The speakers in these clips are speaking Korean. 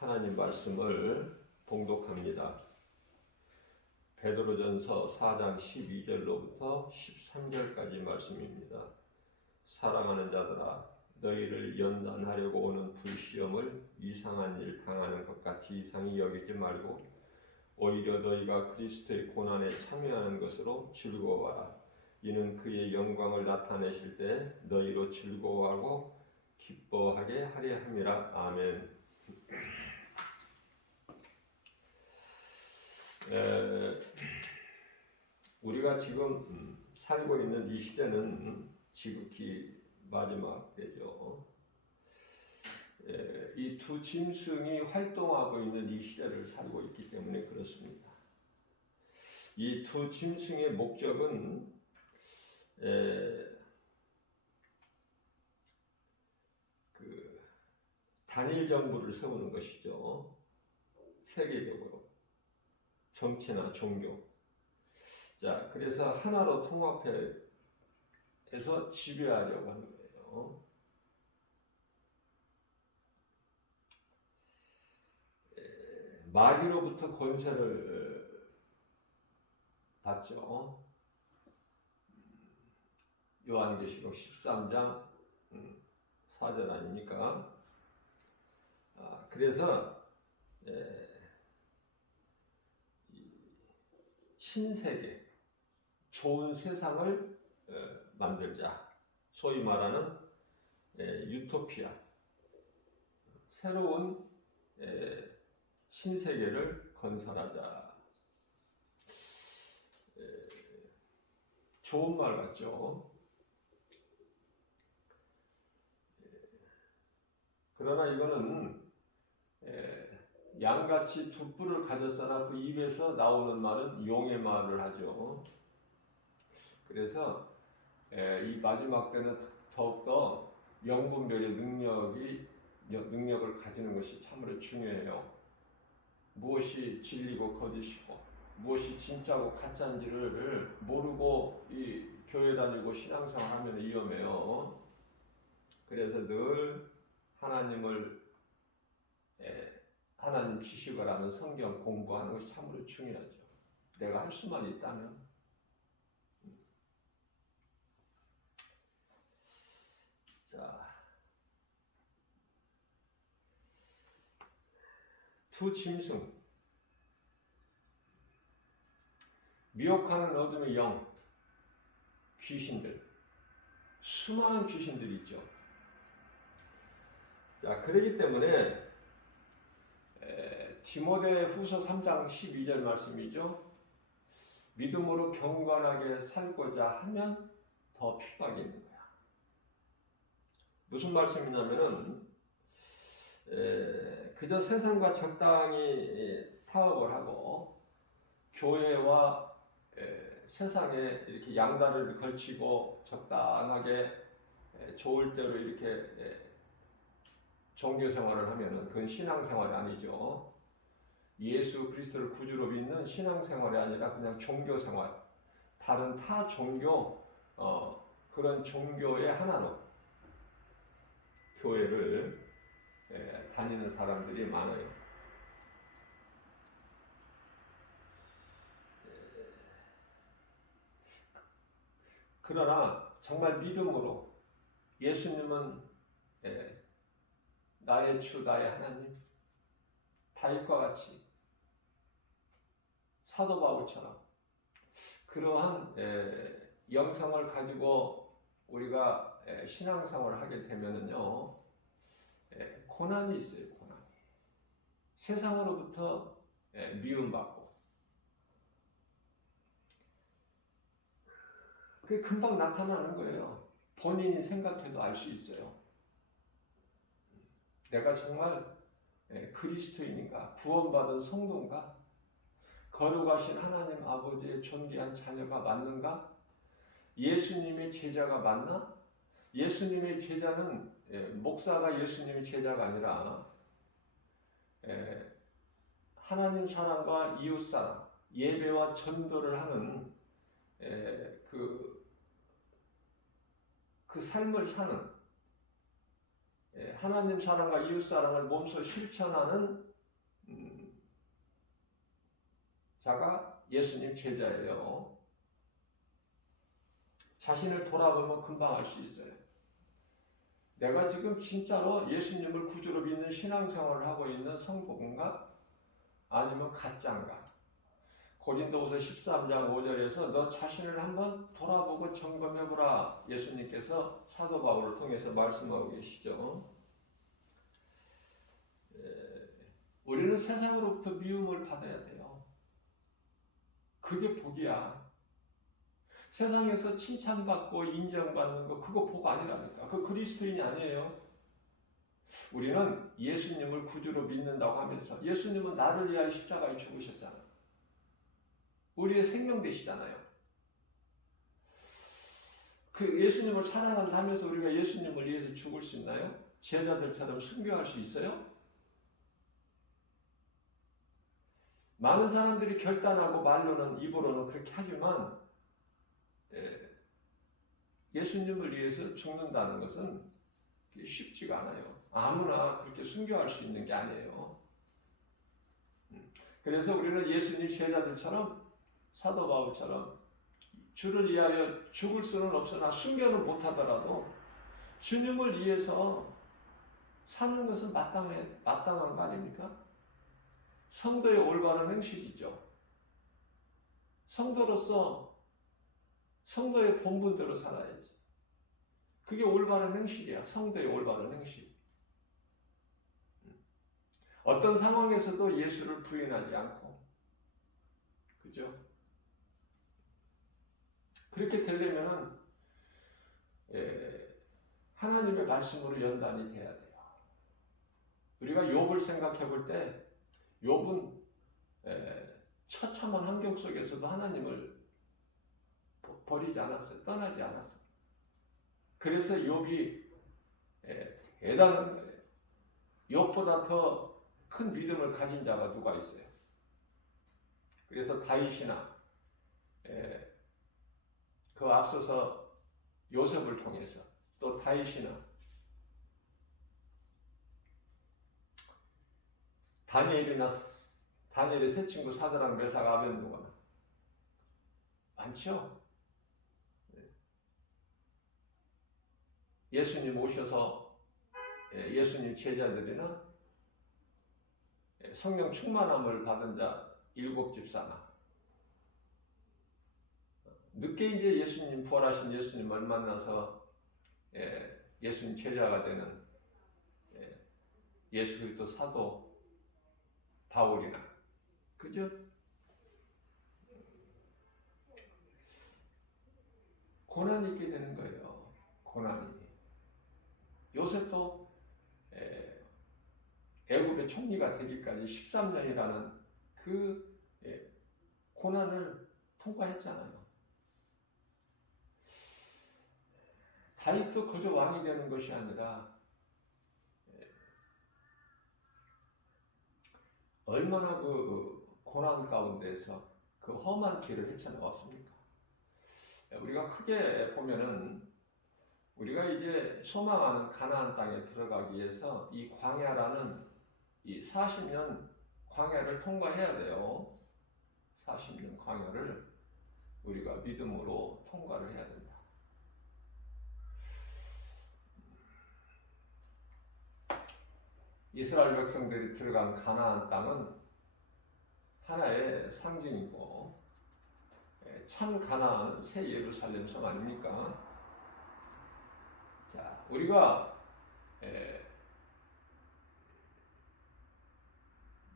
하나님 말씀을 봉독합니다. 베드로전서 4장 12절로부터 13절까지 말씀입니다. 사랑하는 자들아, 너희를 연단하려고 오는 불시험을 이상한 일 당하는 것 같이 이상히 여기지 말고 오히려 너희가 그리스도의 고난에 참여하는 것으로 즐거워하라. 이는 그의 영광을 나타내실 때 너희로 즐거워하고 기뻐하게 하려 함이라. 아멘. 우리가 지금 살고 있는 이 시대는 지극히 마지막 때죠. 이 두 짐승이 활동하고 있는 이 시대를 살고 있기 때문에 그렇습니다. 이 두 짐승의 목적은 단일 정부를 세우는 것이죠. 세계적으로 정치나 종교. 자, 그래서 하나로 통합해서 지배하려고 하는 거예요. 마귀로부터 권세를 받죠. 요한계시록 13장 4절 아닙니까? 그래서 신세계, 좋은 세상을 만들자. 소위 말하는 유토피아, 새로운 신세계를 건설하자. 좋은 말 같죠? 그러나 이거는 양같이 두 뿔을 가졌으나 그 입에서 나오는 말은 용의 말을 하죠. 그래서 이 마지막 때는 더욱더 영분별의 능력을 가지는 것이 참으로 중요해요. 무엇이 진리고 거짓이고 무엇이 진짜고 가짜인지를 모르고 이 교회 다니고 신앙생활 하면 위험해요. 그래서 늘 하나님 지식을 하는 성경 공부하는 것이 참으로 중요하죠. 내가 할 수만 있다면. 자, 두 짐승, 미혹하는 어둠의 영, 귀신들, 수많은 귀신들이 있죠. 자, 그렇기 때문에 디모데 후서 3장 12절 말씀이죠. 믿음으로 경건하게 살고자 하면 더 핍박이 있는 거야. 무슨 말씀이냐면은 그저 세상과 적당히 타협을 하고 교회와 세상에 이렇게 양다리를 걸치고 적당하게 좋을 대로 이렇게 종교 생활을 하면은 그건 신앙 생활이 아니죠. 예수 그리스도를 구주로 믿는 신앙 생활이 아니라 그냥 종교 생활, 다른 타 종교 그런 종교의 하나로 교회를 다니는 사람들이 많아요. 그러나 정말 믿음으로 예수님은 나의 주, 나의 하나님, 다윗과 같이 사도 바울처럼 그러한 영성을 가지고 우리가 신앙생활을 하게 되면은요, 고난이 있어요. 고난이. 세상으로부터 미움받고 그게 금방 나타나는 거예요. 본인이 생각해도 알 수 있어요. 내가 정말 그리스도인인가? 구원받은 성도인가? 거룩하신 하나님 아버지의 존귀한 자녀가 맞는가? 예수님의 제자가 맞나? 예수님의 제자는 목사가 예수님의 제자가 아니라 하나님 사랑과 이웃 사랑, 예배와 전도를 하는 그 삶을 사는 하나님 사랑과 이웃 사랑을 몸소 실천하는 자가 예수님 제자예요. 자신을 돌아보면 금방 알 수 있어요. 내가 지금 진짜로 예수님을 구주로 믿는 신앙생활을 하고 있는 성도인가? 아니면 가짜인가? 고린도후서 13장 5절에서 너 자신을 한번 돌아보고 점검해보라. 예수님께서 사도 바울을 통해서 말씀하고 계시죠. 우리는 세상으로부터 미움을 받아야 돼요. 그게 복이야. 세상에서 칭찬받고 인정받는 거 그거 복 아니라니까. 그 그리스도인이 아니에요. 우리는 예수님을 구주로 믿는다고 하면서 예수님은 나를 위하여 십자가에 죽으셨잖아. 우리의 생명 되시잖아요. 그 예수님을 사랑한다 하면서 우리가 예수님을 위해서 죽을 수 있나요? 제자들처럼 순교할 수 있어요? 많은 사람들이 결단하고 말로는 입으로는 그렇게 하지만 예수님을 위해서 죽는다는 것은 쉽지가 않아요. 아무나 그렇게 순교할 수 있는 게 아니에요. 그래서 우리는 예수님 제자들처럼 사도 바울처럼 주를 위하여 죽을 수는 없으나 순교는 못하더라도 주님을 위해서 사는 것은 마땅한 거 아닙니까? 성도의 올바른 행실이죠. 성도로서 성도의 본분대로 살아야지. 그게 올바른 행실이야. 성도의 올바른 행실. 어떤 상황에서도 예수를 부인하지 않고, 그죠? 그렇게 되려면은 하나님의 말씀으로 연단이 돼야 돼요. 우리가 욥을 생각해 볼 때 욥은 처참한 환경 속에서도 하나님을 버리지 않았어요. 떠나지 않았어요. 그래서 욥이 대단한 거예요. 욥보다 더 큰 믿음을 가진 자가 누가 있어요? 그래서 다윗이나 그 앞서서 요셉을 통해서 또 다윗이나 다니엘의 세 친구 사드락 메삭 아벤노가 많죠. 예수님 오셔서 예수님 제자들이나 성령 충만함을 받은 자 7집사나 늦게 이제 예수님 부활하신 예수님을 만나서 예수님 제자가 되는 예수 그리스도 사도 바울이나 그죠? 고난이 있게 되는 거예요. 고난이. 요셉도 애굽의 총리가 되기까지 13년이라는 그 고난을 통과했잖아요. 다윗도 그저 왕이 되는 것이 아니라 얼마나 그 고난 가운데서 그 험한 길을 헤쳐나왔습니까? 우리가 크게 보면은 우리가 이제 소망하는 가나안 땅에 들어가기 위해서 이 광야라는 이 40년 광야를 통과해야 돼요. 40년 광야를 우리가 믿음으로 통과를 해야 된다. 이스라엘 백성들이 들어간 가나안 땅은 하나의 상징이고 참 가나안은 새 예루살렘 성 아닙니까? 자, 우리가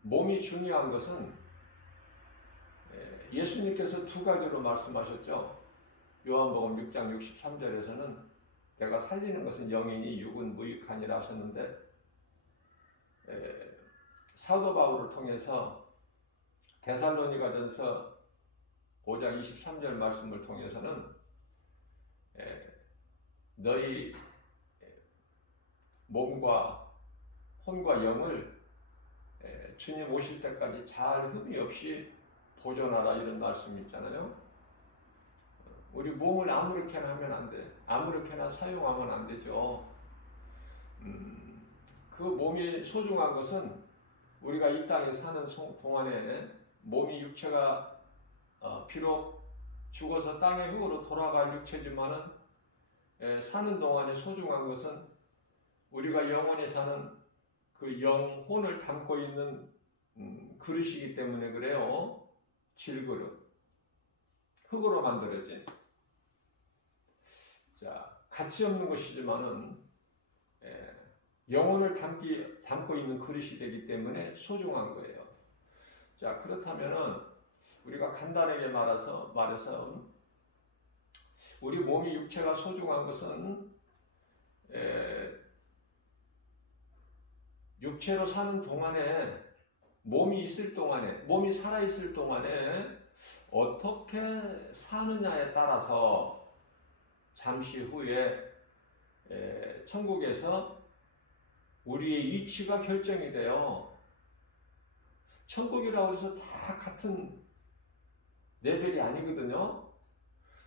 몸이 중요한 것은 예수님께서 두 가지로 말씀하셨죠. 요한복음 6장 63절에서는 내가 살리는 것은 영이니 육은 무익하니라 하셨는데 사도 바울을 통해서 데살로니가전서 5장 23절 말씀을 통해서는 너희 몸과 혼과 영을 주님 오실 때까지 잘 흠이 없이 보존하라 이런 말씀이 있잖아요. 우리 몸을 아무렇게나 하면 안 돼. 아무렇게나 사용하면 안 되죠. 그 몸이 소중한 것은 우리가 이 땅에 사는 동안에 몸이 육체가 비록 죽어서 땅의 흙으로 돌아갈 육체지만은 사는 동안에 소중한 것은 우리가 영원히 사는 그 영혼을 담고 있는 그릇이기 때문에 그래요. 질그릇. 흙으로 만들어진. 자, 가치 없는 것이지만은 영혼을 담고 있는 그릇이 되기 때문에 소중한 거예요. 자, 그렇다면은 우리가 간단하게 말해서 우리 몸이 육체가 소중한 것은 육체로 사는 동안에 몸이 살아있을 동안에 어떻게 사느냐에 따라서 잠시 후에 천국에서 우리의 위치가 결정이 돼요. 천국이라고 해서 다 같은 레벨이 아니거든요.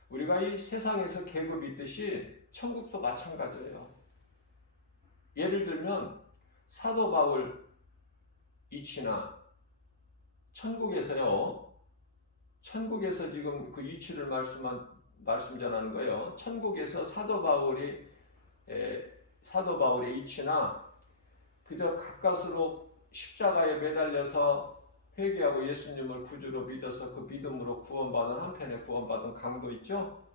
우리가 이 세상에서 계급이 있듯이 천국도 마찬가지예요. 예를 들면 사도 바울 위치나 천국에서요. 천국에서 지금 그 위치를 말씀 전하는 거예요. 천국에서 사도 바울의 위치나 그저 가까스로 십자가에 매달려서 회개하고 예수님을 구주로 믿어서 그 믿음으로 한편에 구원받은 강도 있죠?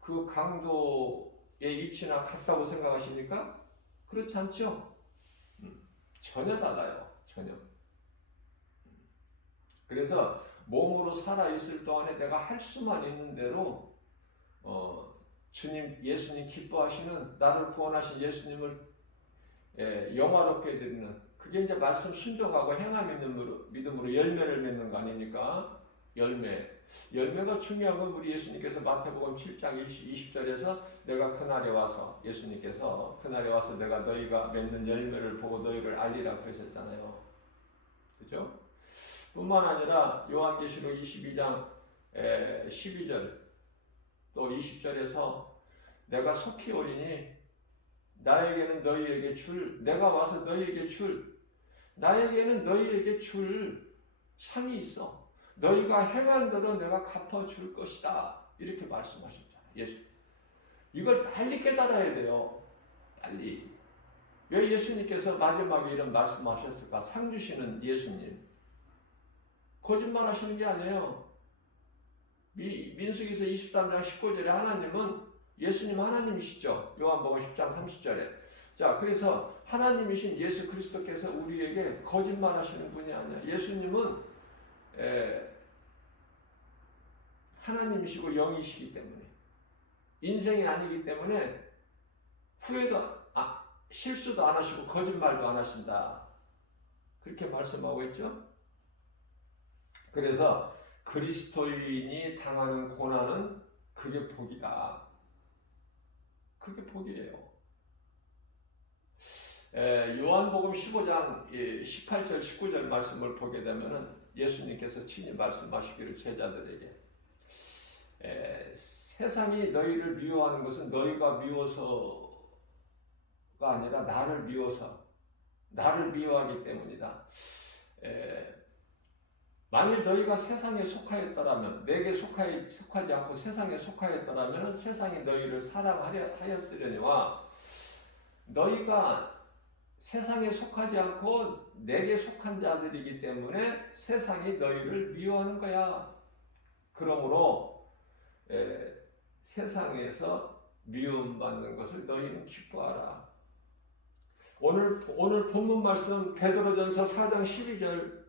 그 강도의 위치나 같다고 생각하십니까? 그렇지 않죠? 전혀 달라요. 전혀. 그래서 몸으로 살아있을 동안에 내가 할 수만 있는 대로 예수님 기뻐하시는 나를 구원하신 예수님을 영화롭게 드리는 그게 이제 말씀 순종하고 행함 있는 믿음으로 열매를 맺는 거 아닙니까? 열매가 중요한 건 우리 예수님께서 마태복음 7장 20절에서 예수님께서 그날에 와서 내가 너희가 맺는 열매를 보고 너희를 알리라 그러셨잖아요. 그죠? 뿐만 아니라 요한계시록 22장 12절 또 20절에서 내가 속히 오리니 나에게는 너희에게 내가 와서 나에게는 너희에게 줄 상이 있어. 너희가 행한 대로 내가 갚아줄 것이다. 이렇게 말씀하셨잖아요. 예수. 이걸 빨리 깨달아야 돼요. 빨리. 왜 예수님께서 마지막에 이런 말씀하셨을까? 상 주시는 예수님. 거짓말 하시는 게 아니에요. 민수기서 23장 19절에 하나님은 예수님 하나님이시죠. 요한복음 10장 30절에. 자, 그래서 하나님이신 예수 그리스도께서 우리에게 거짓말 하시는 분이 아니야. 예수님은 하나님이시고 영이시기 때문에 인생이 아니기 때문에 실수도 안 하시고 거짓말도 안 하신다. 그렇게 말씀하고 있죠. 그래서 그리스도인이 당하는 고난은 그게 복이다. 그게 복이에요. 요한복음 15장 18절 19절 말씀을 보게 되면은 예수님께서 친히 말씀하시기를 제자들에게 세상이 너희를 미워하는 것은 너희가 미워서가 아니라 나를 미워하기 때문이다. 만일 너희가 세상에 속하였더라면 내게 속하지 않고 세상에 속하였더라면 세상이 너희를 사랑하였으려니와 너희가 세상에 속하지 않고 내게 속한 자들이기 때문에 세상이 너희를 미워하는 거야. 그러므로 세상에서 미움받는 것을 너희는 기뻐하라. 오늘 본문 말씀 베드로전서 4장 12절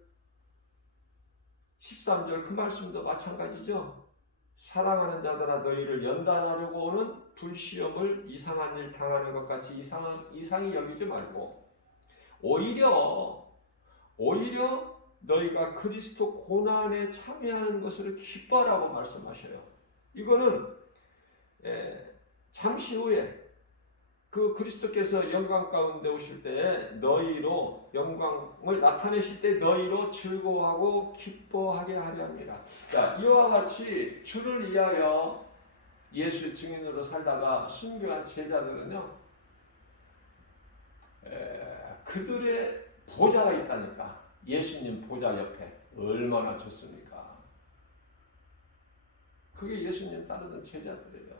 13절 그 말씀도 마찬가지죠. 사랑하는 자들아 너희를 연단하려고 오는 불시험을 이상한 일 당하는 것 같이 이상히 여기지 말고 오히려 너희가 그리스도 고난에 참여하는 것을 기뻐하라고 말씀하셔요. 이거는 잠시 후에 그 그리스도께서 영광 가운데 오실 때 너희로 영광을 나타내실 때 너희로 즐거워하고 기뻐하게 하려 합니다. 자, 이와 같이 주를 위하여 예수의 증인으로 살다가 순교한 제자들은요, 그들의 보좌가 있다니까. 예수님 보좌 옆에 얼마나 좋습니까? 그게 예수님 따르는 제자들이에요.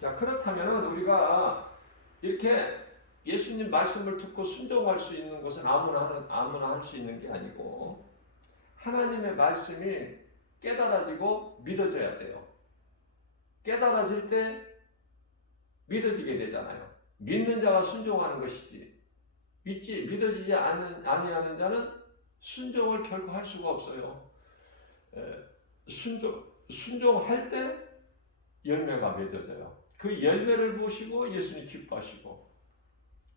자, 그렇다면 우리가 이렇게 예수님 말씀을 듣고 순종할 수 있는 것은 아무나 할 수 있는 게 아니고 하나님의 말씀이 깨달아지고 믿어져야 돼요. 깨달아질 때 믿어지게 되잖아요. 믿는 자가 순종하는 것이지. 믿어지지 아니하는 자는 순종을 결코 할 수가 없어요. 순종할 때 열매가 맺어져요. 그 열매를 보시고 예수님 기뻐하시고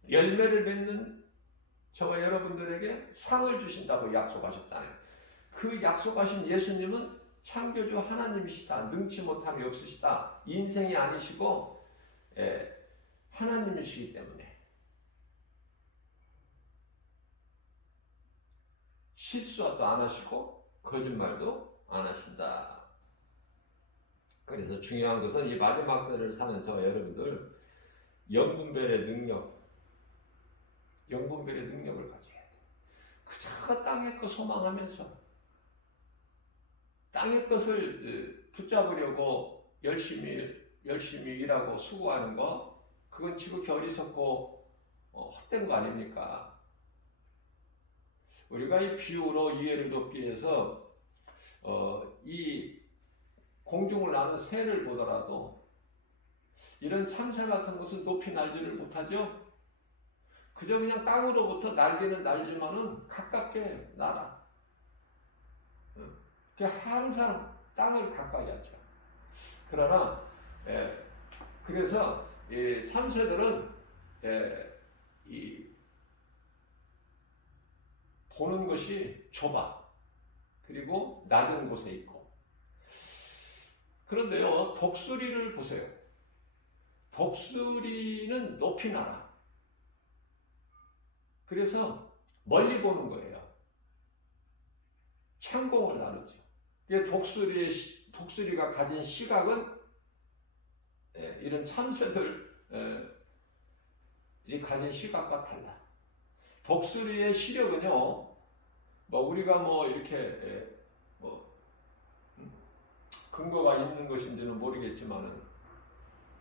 열매를 맺는 저와 여러분들에게 상을 주신다고 약속하셨다네. 그 약속하신 예수님은 창조주 하나님이시다. 능치 못함이 없으시다. 인생이 아니시고 하나님이시기 때문에 실수도 안 하시고 거짓말도 안 하신다. 그래서 중요한 것은 이 마지막 때를 사는 저와 여러분들 영분별의 능력을 가져야 돼. 그저 땅의 것 소망하면서 땅의 것을 붙잡으려고 열심히 일하고 수고하는 거, 그건 지극히 어리석고 헛된 거 아닙니까? 우리가 이 비유로 이해를 돕기 위해서 이 공중을 나는 새를 보더라도 이런 참새 같은 것은 높이 날지를 못하죠. 그저 그냥 땅으로부터 날개는 날지만은 가깝게 날아. 항상 땅을 가까이 하죠. 그러나 그래서 이 참새들은 이 보는 것이 좁아. 그리고 낮은 곳에 있고. 그런데요, 독수리를 보세요. 독수리는 높이 날아. 그래서 멀리 보는 거예요. 창공을 나누죠. 독수리가 가진 시각은 이런 참새들이 가진 시각과 달라. 독수리의 시력은요, 우리가 이렇게 근거가 있는 것인지는 모르겠지만은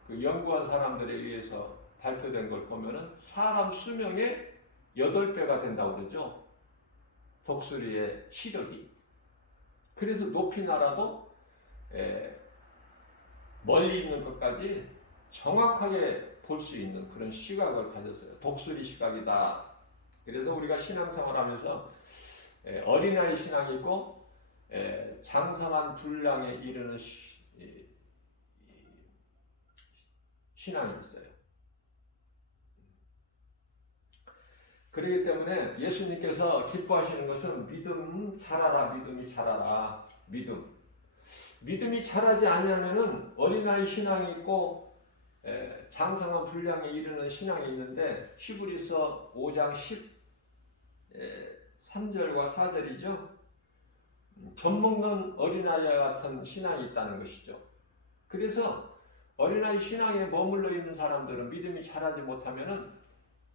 그 연구한 사람들에 의해서 발표된 걸 보면은 사람 수명의 8배가 된다고 그러죠. 독수리의 시력이. 그래서 높이 날아도 멀리 있는 것까지 정확하게 볼 수 있는 그런 시각을 가졌어요. 독수리 시각이다. 그래서 우리가 신앙생활 하면서 어린아이 신앙이 있고 장성한 분량에 이르는 신앙이 있어요. 그렇기 때문에 예수님께서 기뻐하시는 것은 믿음이 자라라. 믿음이 자라지 않으면은 어린아이 신앙이 있고 장성한 분량에 이르는 신앙이 있는데 히브리서 5장 13절과 4절이죠. 젖먹는 어린아이와 같은 신앙이 있다는 것이죠. 그래서 어린아이 신앙에 머물러 있는 사람들은 믿음이 자라지 못하면은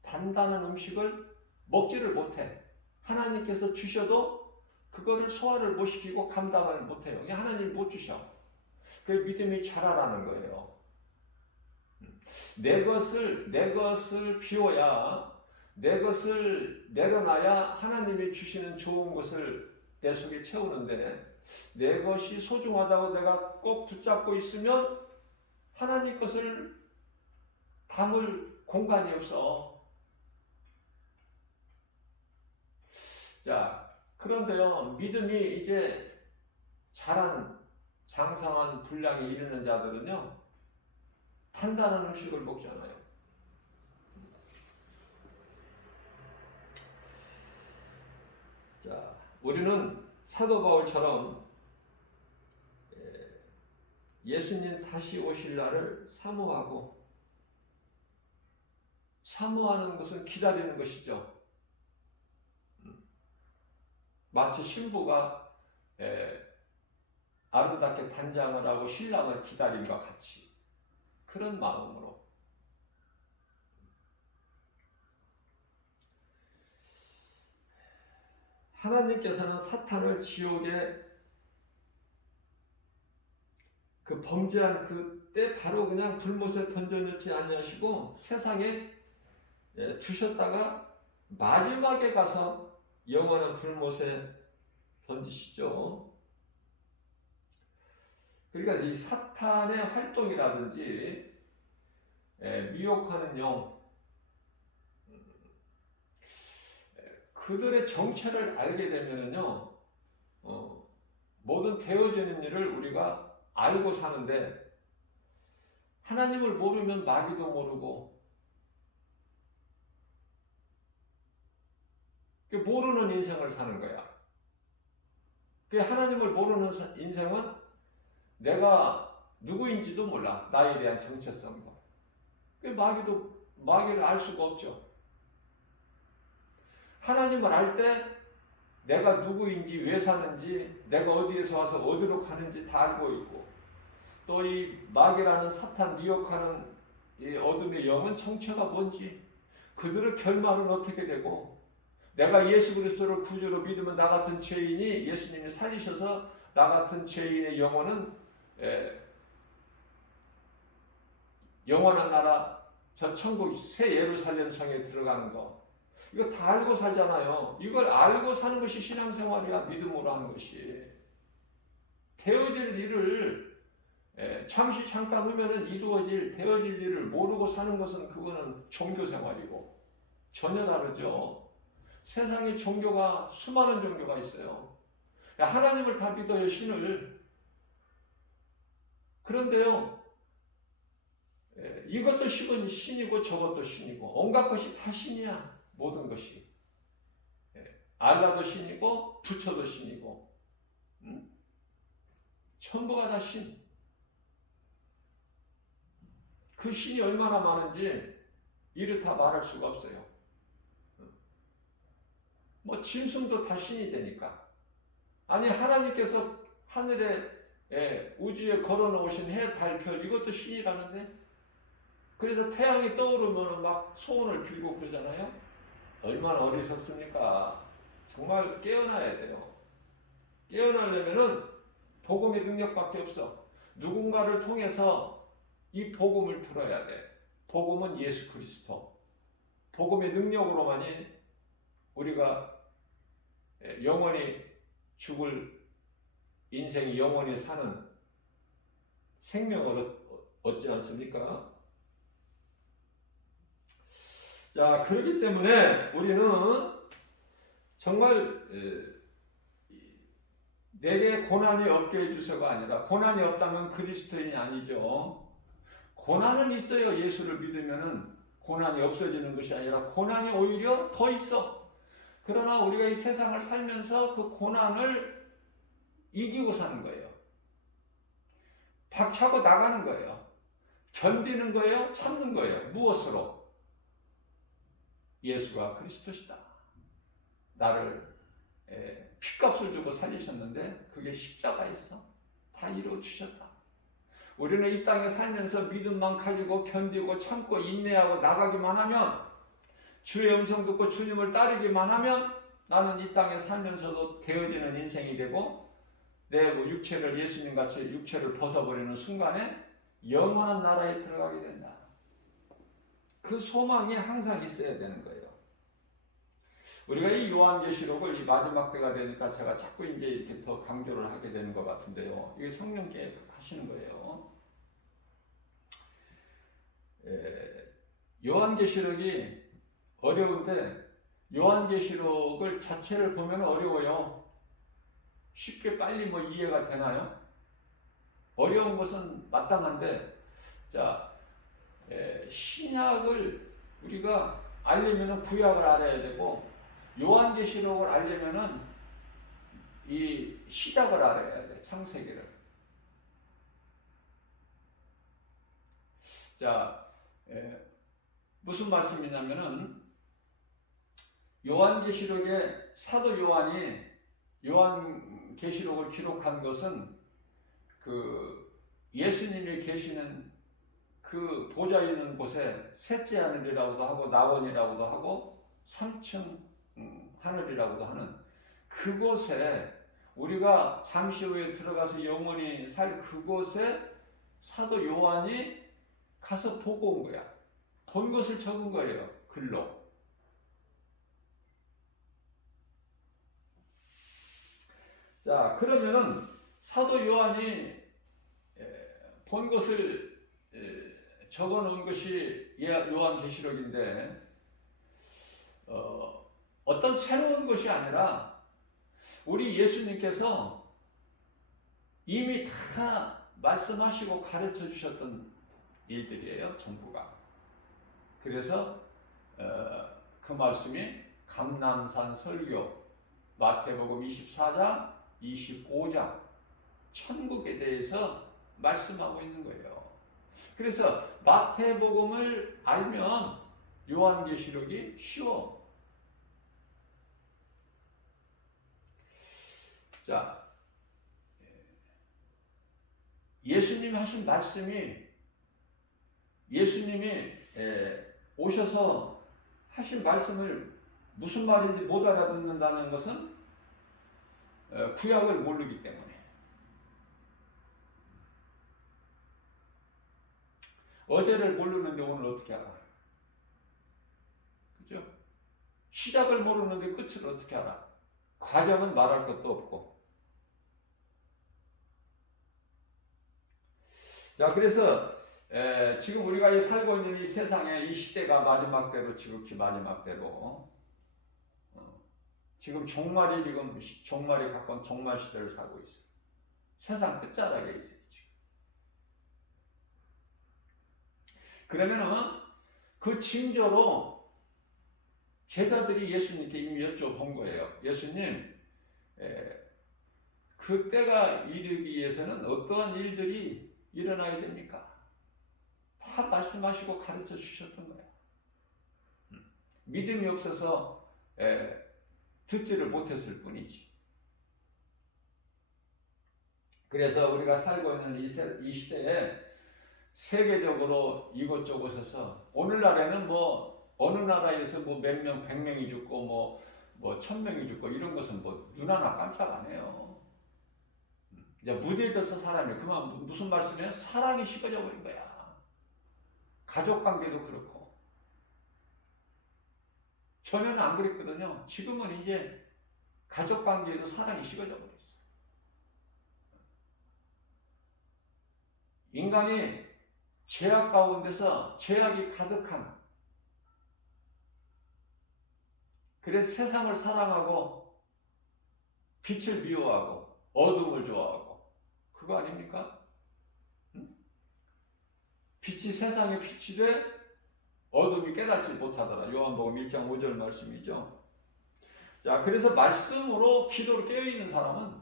단단한 음식을 먹지를 못해. 하나님께서 주셔도 그거를 소화를 못 시키고 감당을 못해요. 하나님 못 주셔. 그 믿음이 자라라는 거예요. 내 것을 비워야, 내 것을 내려놔야 하나님이 주시는 좋은 것을 내 속에 채우는데, 내 것이 소중하다고 내가 꼭 붙잡고 있으면 하나님 것을 담을 공간이 없어. 자, 그런데요, 믿음이 이제 자란 장성한 분량에 이르는 자들은요, 단단한 음식을 먹잖아요. 자, 우리는 사도 바울처럼 예수님 다시 오실 날을 사모하는 것은 기다리는 것이죠. 마치 신부가 아름답게 단장을 하고 신랑을 기다림과 같이 그런 마음으로 하나님께서는 사탄을 지옥에 그 범죄한 그때 바로 그냥 불못에 던져놓지 아니하시고 세상에 두셨다가 마지막에 가서 영원한 불못에 던지시죠. 그러니까 이 사탄의 활동이라든지 미혹하는 영, 그들의 정체를 알게 되면은요, 모든 되어지는 일을 우리가 알고 사는데, 하나님을 모르면 마귀도 모르고, 모르는 인생을 사는 거야. 그 하나님을 모르는 인생은 내가 누구인지도 몰라. 나에 대한 정체성도. 마귀를 알 수가 없죠. 하나님을 알 때 내가 누구인지, 왜 사는지, 내가 어디에서 와서 어디로 가는지 다 알고 있고, 또 이 마귀라는 사탄 미혹하는 이 어둠의 영은 정체가 뭔지, 그들의 결말은 어떻게 되고, 내가 예수 그리스도를 구주로 믿으면 나 같은 죄인이 예수님이 살리셔서 나 같은 죄인의 영혼은 영원한 나라 저 천국 새 예루살렘 성에 들어가는 거, 이거 다 알고 살잖아요. 이걸 알고 사는 것이 신앙생활이야. 믿음으로 하는 것이. 되어질 일을 잠시 잠깐 후면은 되어질 일을 모르고 사는 것은 그거는 종교생활이고 전혀 다르죠. 세상에 종교가 수많은 종교가 있어요. 하나님을 다 믿어요, 신을. 그런데요, 이것도 신이고 저것도 신이고 온갖 것이 다 신이야. 모든 것이. 알라도 신이고 부처도 신이고, 전부가 다 신. 그 신이 얼마나 많은지 이를 다 말할 수가 없어요. 뭐 짐승도 다 신이 되니까. 아니, 하나님께서 하늘에 우주에 걸어놓으신 해, 달, 별, 이것도 신이라는데, 그래서 태양이 떠오르면 막 소원을 빌고 그러잖아요. 얼마나 어리석습니까? 정말 깨어나야 돼요. 깨어나려면은 복음의 능력밖에 없어. 누군가를 통해서 이 복음을 들어야 돼. 복음은 예수 그리스도. 복음의 능력으로만이 우리가 영원히 죽을 인생이 영원히 사는 생명을 얻지 않습니까? 자, 그렇기 때문에 우리는 정말 내게 고난이 없게 해주세요가 아니라, 고난이 없다면 그리스도인이 아니죠. 고난은 있어요. 예수를 믿으면은 고난이 없어지는 것이 아니라 고난이 오히려 더 있어. 그러나 우리가 이 세상을 살면서 그 고난을 이기고 사는 거예요. 박차고 나가는 거예요. 견디는 거예요. 참는 거예요. 무엇으로? 예수가 그리스도시다. 나를 핏값을 주고 살리셨는데 그게 십자가에서 다 이루어 주셨다. 우리는 이 땅에 살면서 믿음만 가지고 견디고 참고 인내하고 나가기만 하면, 주의 음성 듣고 주님을 따르기만 하면 나는 이 땅에 살면서도 되어지는 인생이 되고, 내 육체를 예수님같이 육체를 벗어버리는 순간에 영원한 나라에 들어가게 된다. 그 소망이 항상 있어야 되는 거예요. 우리가 이 요한계시록을 이 마지막 때가 되니까 제가 자꾸 이제 이렇게 더 강조를 하게 되는 것 같은데요. 이게 성령께 하시는 거예요. 요한계시록이 어려운데, 요한계시록을 자체를 보면 어려워요. 쉽게 빨리 뭐 이해가 되나요? 어려운 것은 마땅한데, 자, 신약을 우리가 알려면 구약을 알아야 되고, 요한계시록을 알려면은 이 시작을 알아야 돼. 창세기를. 자, 무슨 말씀이냐면은, 요한계시록에 사도 요한이 요한계시록을 기록한 것은 그 예수님이 계시는 그 보좌 있는 곳에 셋째 하늘이라고도 하고 나원이라고도 하고 3층 하늘이라고도 하는 그곳에 우리가 잠시 후에 들어가서 영원히 살 그곳에 사도 요한이 가서 보고 온 거야. 본 것을 적은 거예요. 글로. 자, 그러면은 사도 요한이 본 것을 적어 놓은 것이 요한계시록인데 어떤 새로운 것이 아니라 우리 예수님께서 이미 다 말씀하시고 가르쳐 주셨던 일들이에요. 전부가. 그래서 그 말씀이 감람산 설교, 마태복음 24장, 25장 천국에 대해서 말씀하고 있는 거예요. 그래서 마태복음을 알면 요한계시록이 쉬워. 자, 예수님이 하신 말씀이 예수님이 오셔서 하신 말씀을 무슨 말인지 못 알아듣는다는 것은 구약을 모르기 때문에. 어제를 모르는데 오늘 어떻게 알아? 그죠? 시작을 모르는데 끝을 어떻게 알아? 과정은 말할 것도 없고. 자, 그래서 지금 우리가 살고 있는 이 세상에 이 시대가 마지막 때로 지극히 마지막 때로 지금 종말이 가까운 종말 시대를 살고 있어요. 세상 끝자락에 있어요. 지금. 그러면은 그 징조로 제자들이 예수님께 이미 여쭤본 거예요. 예수님, 그 때가 이르기 위해서는 어떠한 일들이 일어나야 됩니까? 다 말씀하시고 가르쳐 주셨던 거예요. 믿음이 없어서 듣지를 못했을 뿐이지. 그래서 우리가 살고 있는 이 시대에 세계적으로 이곳저곳에서 오늘날에는 뭐 어느 나라에서 뭐 몇 명, 100명이 죽고 뭐 1000명이 죽고 이런 것은 뭐 눈 하나 깜짝 안 해요. 이제 무뎌져서 사람이 그만 무슨 말씀이에요? 사랑이 식어져 버린 거야. 가족 관계도 그렇고. 전에는 안 그랬거든요. 지금은 이제 가족 관계에도 사랑이 식어져 버렸어요. 인간이 죄악 가운데서 죄악이 가득한, 그래서 세상을 사랑하고 빛을 미워하고 어둠을 좋아하고, 그거 아닙니까? 응? 빛이 세상에 빛이 돼 어둠이 깨닫지 못하더라. 요한복음 1장 5절 말씀이죠. 자, 그래서 말씀으로 기도로 깨어있는 사람은,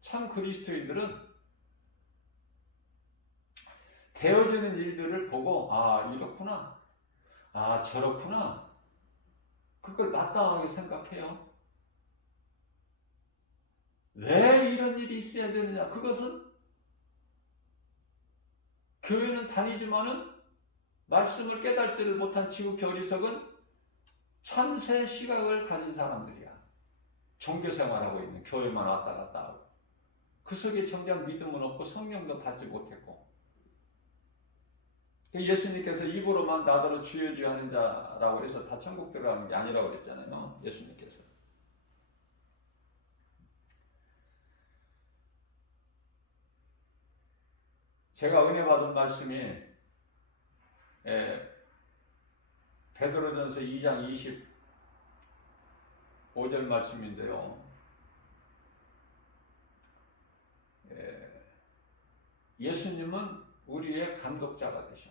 참 그리스도인들은 되어지는 일들을 보고 아 이렇구나, 아 저렇구나, 그걸 마땅하게 생각해요. 왜 이런 일이 있어야 되느냐? 그것은 교회는 다니지만은 말씀을 깨닫지를 못한 지극히 어리석은 참새 시각을 가진 사람들이야. 종교 생활하고 있는, 교회만 왔다 갔다 하고 그 속에 정작 믿음은 없고 성령도 받지 못했고. 예수님께서 입으로만 나더러 주여 주여 하는 자라고 해서 다 천국 들어가는 게 아니라고 그랬잖아요. 예수님께서. 제가 은혜 받은 말씀이 베드로전서 2장 25절 말씀인데요. 예수님은 우리의 감독자가 되셔.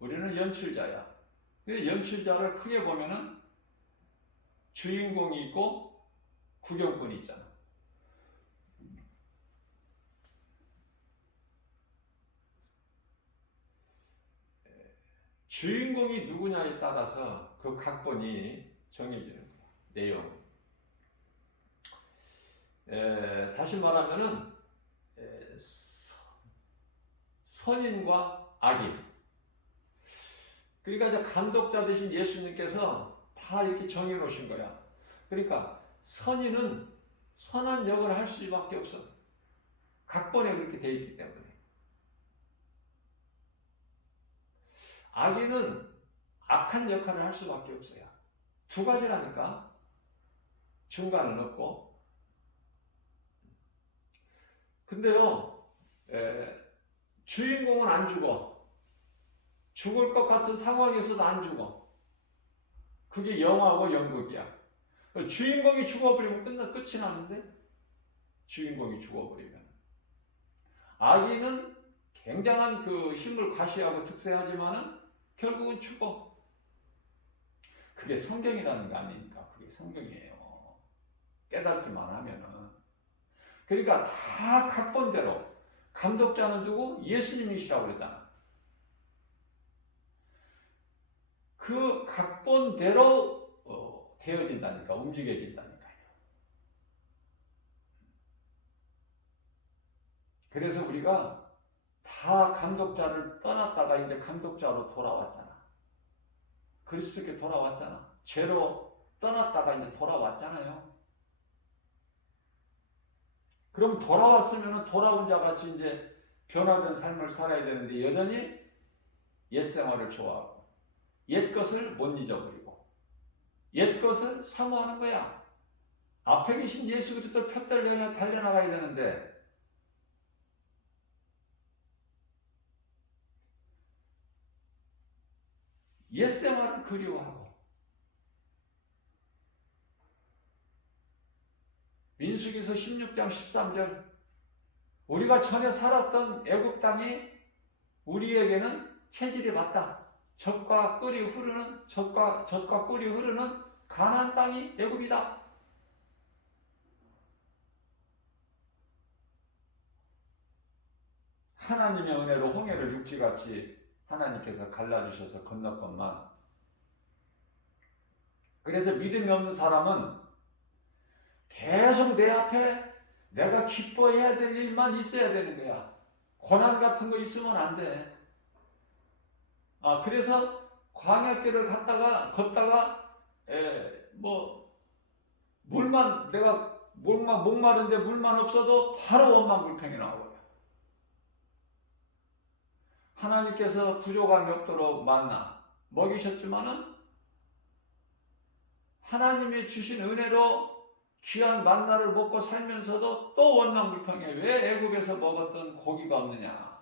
우리는 연출자야. 근데 연출자를 크게 보면은 주인공이 있고 구경꾼이 있잖아. 주인공이 누구냐에 따라서 그 각본이 정해지는 거야. 내용. 다시 말하면은 선인과 악인. 그러니까 이제 감독자 되신 예수님께서 다 이렇게 정해 놓으신 거야. 그러니까 선인은 선한 역을 할 수밖에 없어. 각본에 그렇게 돼 있기 때문에. 악인은 악한 역할을 할 수밖에 없어요. 두 가지라니까. 중간은 없고. 근데요, 주인공은 안 죽어. 죽을 것 같은 상황에서도 안 죽어. 그게 영화고 연극이야. 주인공이 죽어버리면 끝이 나는데? 주인공이 죽어버리면. 악인은 굉장한 그 힘을 과시하고 득세하지만은 결국은 죽어. 그게 성경이라는 거 아닙니까? 그게 성경이에요. 깨닫기만 하면은. 그러니까 다 각본대로. 감독자는 누구? 예수님이시라고 그랬잖아. 그 각본대로 되어진다니까, 움직여진다니까요. 그래서 우리가 다 감독자를 떠났다가 이제 감독자로 돌아왔잖아. 그리스도께 돌아왔잖아. 죄로 떠났다가 이제 돌아왔잖아요. 그럼 돌아왔으면 돌아온 자 같이 이제 변화된 삶을 살아야 되는데 여전히 옛 생활을 좋아하고 옛 것을 못 잊어버리고 옛 것을 사모하는 거야. 앞에 계신 예수 그리스도 푯대를 향해 달려나가야 되는데 옛 생활을 그리워하고 민수기서 16장 13절 우리가 전에 살았던 애굽 땅이 우리에게는 체질이 맞다. 젖과 꿀이 흐르는 가나안 땅이 애굽이다. 하나님의 은혜로 홍해를 육지같이 하나님께서 갈라주셔서 건넜건만 그래서 믿음이 없는 사람은 계속 내 앞에 내가 기뻐해야 될 일만 있어야 되는 거야. 고난 같은 거 있으면 안 돼. 그래서 광야길을 걷다가 물만 내가 목마른데 물만 없어도 바로 원망불평이 나와요. 하나님께서 부족함이 없도록 만나 먹이셨지만은 하나님이 주신 은혜로 귀한 만나를 먹고 살면서도 또 원망불평해. 왜 애굽에서 먹었던 고기가 없느냐?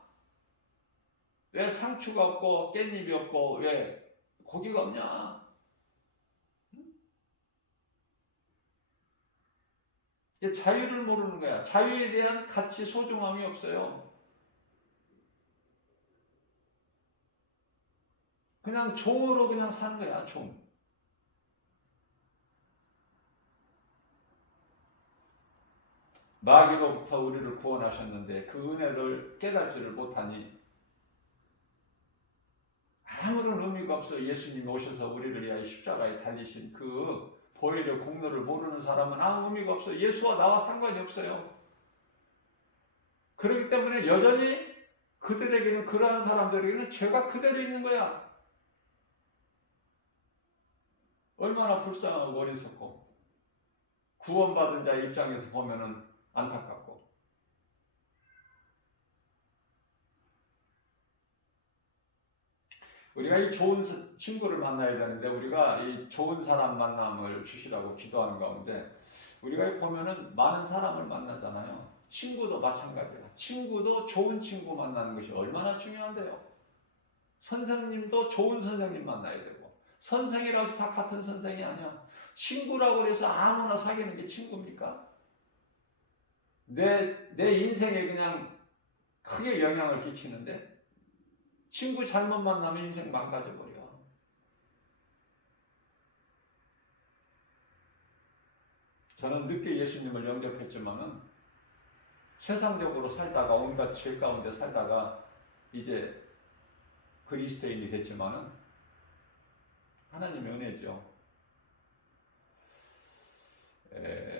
왜 상추가 없고 깻잎이 없고 왜 고기가 없냐? 자유를 모르는 거야. 자유에 대한 가치 소중함이 없어요. 그냥 종으로 그냥 사는 거야, 종. 마귀로부터 우리를 구원하셨는데 그 은혜를 깨달지를 못하니 아무런 의미가 없어. 예수님이 오셔서 우리를 위하여 십자가에 달리신 그 보혈의 공로를 모르는 사람은 아무 의미가 없어. 예수와 나와 상관이 없어요. 그렇기 때문에 여전히 그들에게는 그러한 사람들에게는 죄가 그대로 있는 거야. 얼마나 불쌍하고 어리석고 구원받은 자의 입장에서 보면은 안타깝고 우리가 이 좋은 친구를 만나야 되는데 우리가 이 좋은 사람 만남을 주시라고 기도하는 가운데 우리가 보면은 많은 사람을 만나잖아요. 친구도 마찬가지야. 친구도 좋은 친구 만나는 것이 얼마나 중요한데요. 선생님도 좋은 선생님 만나야 되고 선생이라고 해서 다 같은 선생이 아니야. 친구라고 해서 아무나 사귀는 게 친구입니까? 내 인생에 그냥 크게 영향을 끼치는데 친구 잘못 만나면 인생 망가져버려. 저는 늦게 예수님을 영접했지만은 세상적으로 살다가 온갖 죄 가운데 살다가 이제 그리스도인이 됐지만은 하나님의 은혜죠.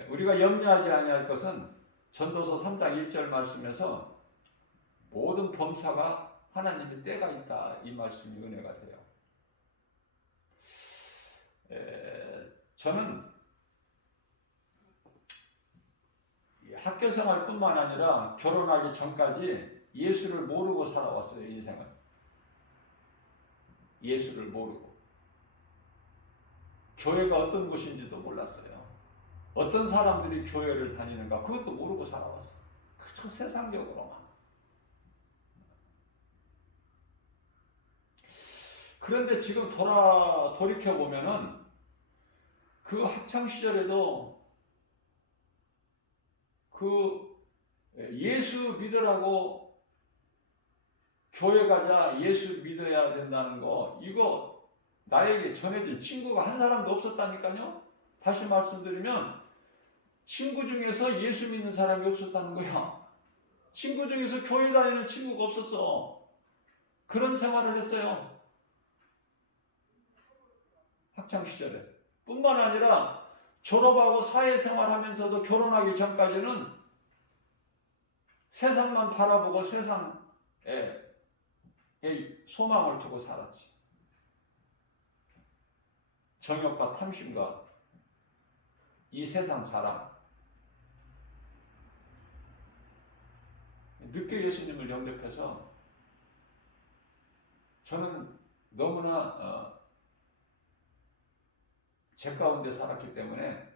우리가 염려하지 아니할 것은 전도서 3장 1절 말씀에서 모든 범사가 하나님의 때가 있다. 이 말씀이 은혜가 돼요. 저는 학교 생활뿐만 아니라 결혼하기 전까지 예수를 모르고 살아왔어요. 인생을. 예수를 모르고. 교회가 어떤 곳인지도 몰랐어요. 어떤 사람들이 교회를 다니는가 그것도 모르고 살아왔어. 그저 세상적으로만. 그런데 지금 돌이켜보면은 그 학창 시절에도 그 예수 믿으라고 교회 가자, 예수 믿어야 된다는 거, 이거 나에게 전해진 친구가 한 사람도 없었다니까요? 다시 말씀드리면, 친구 중에서 예수 믿는 사람이 없었다는 거야. 친구 중에서 교회 다니는 친구가 없었어. 그런 생활을 했어요. 학창 시절에. 뿐만 아니라 졸업하고 사회생활 하면서도 결혼하기 전까지는 세상만 바라보고 세상에 소망을 두고 살았지. 정욕과 탐심과 이 세상 자랑. 늦게 예수님을 영접해서 저는 너무나 제 가운데 살았기 때문에,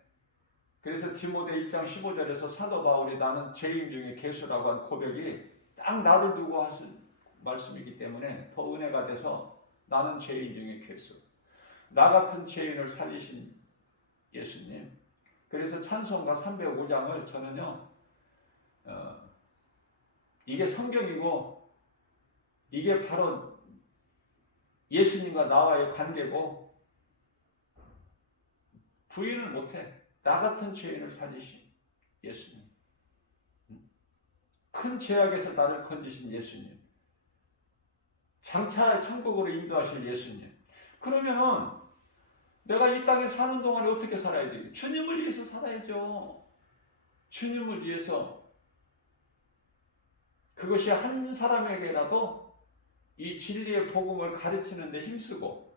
그래서 디모데 1장 15절에서 사도 바울이 나는 죄인 중에 괴수라고 한 고백이 딱 나를 두고 하신 말씀이기 때문에 더 은혜가 돼서 나는 죄인 중에 괴수. 나 같은 죄인을 살리신 예수님. 그래서 찬송가 305장을 저는요, 이게 성경이고 이게 바로 예수님과 나와의 관계고 부인을 못해. 나 같은 죄인을 살리신 예수님. 큰 죄악에서 나를 건지신 예수님. 장차 천국으로 인도하실 예수님. 그러면은 내가 이 땅에 사는 동안에 어떻게 살아야 돼요? 주님을 위해서 살아야죠. 주님을 위해서. 그것이 한 사람에게라도 이 진리의 복음을 가르치는 데 힘쓰고,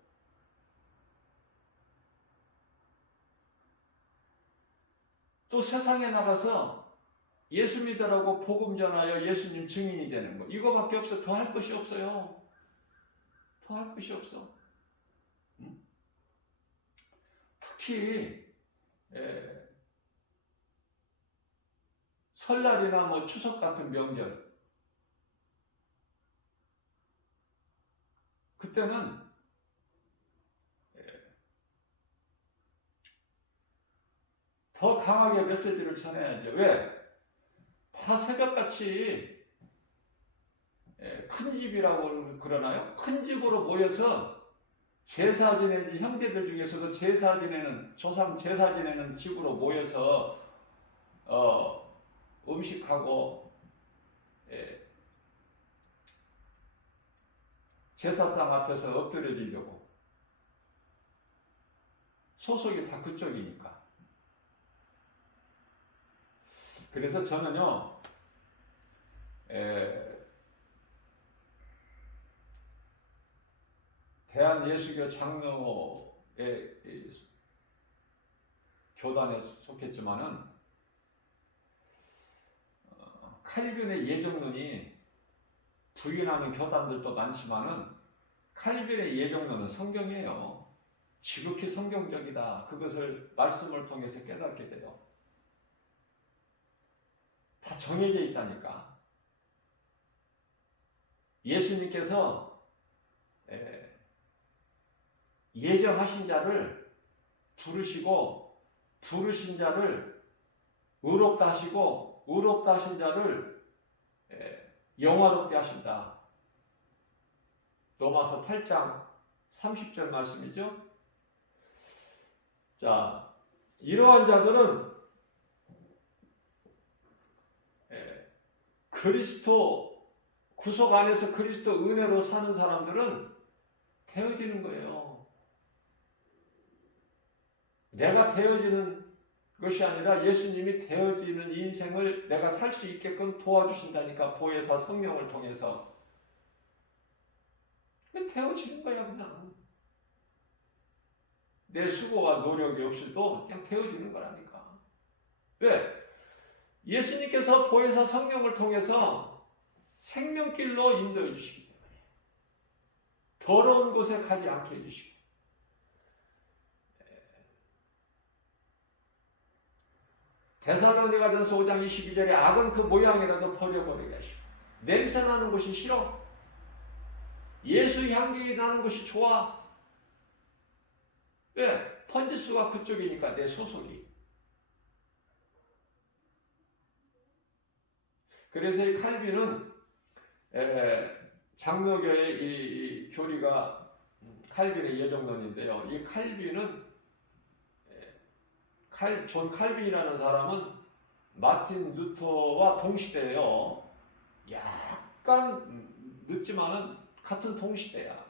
또 세상에 나가서 예수 믿으라고 복음 전하여 예수님 증인이 되는 거. 이거밖에 없어. 더 할 것이 없어요. 더 할 것이 없어. 특히 설날이나 뭐 추석 같은 명절, 그때는 더 강하게 메시지를 전해야죠. 왜? 다 새벽같이 큰 집이라고 그러나요? 큰 집으로 모여서 제사 지내는 형제들 중에서도 제사 지내는, 조상 제사 지내는 집으로 모여서 음식하고 제사상 앞에서 엎드려지려고. 소속이 다 그쪽이니까. 그래서 저는요, 대한예수교 장로의 교단에 속했지만은 칼빈의 예정론이 부인하는 교단들도 많지만은 칼빈의 예정론은 성경이에요. 지극히 성경적이다. 그것을 말씀을 통해서 깨닫게 돼요. 다 정해져 있다니까. 예수님께서 예정하신 자를 부르시고, 부르신 자를 의롭다 하시고, 의롭다 하신 자를 영화롭게 하신다. 로마서 8장 30절 말씀이죠. 자, 이러한 자들은 그리스도 구속 안에서 그리스도 은혜로 사는 사람들은 되어지는 거예요. 내가 되어지는 것이 아니라 예수님이 되어지는 인생을 내가 살 수 있게끔 도와주신다니까. 보혜사 성령을 통해서 되어지는 거야. 그냥 내 수고와 노력이 없이도 그냥 되어지는 거라니까. 왜? 예수님께서 보혜사 성령을 통해서 생명길로 인도해 주시기 때문에 더러운 곳에 가지 않게 해주시고, 데살로니가전서 5장 22절에 악은 그 모양이라도 버려버리게 하시고, 냄새나는 곳이 싫어, 예수 향기 나는 곳이 좋아. 왜? 펀지수가 그쪽이니까 내 소속이. 그래서 이 칼빈은 장로교의 이 교리가 칼빈의 예정론인데요. 이 칼빈은 존 칼빈이라는 사람은 마틴 루터와 동시대예요. 약간 늦지만은 같은 동시대야.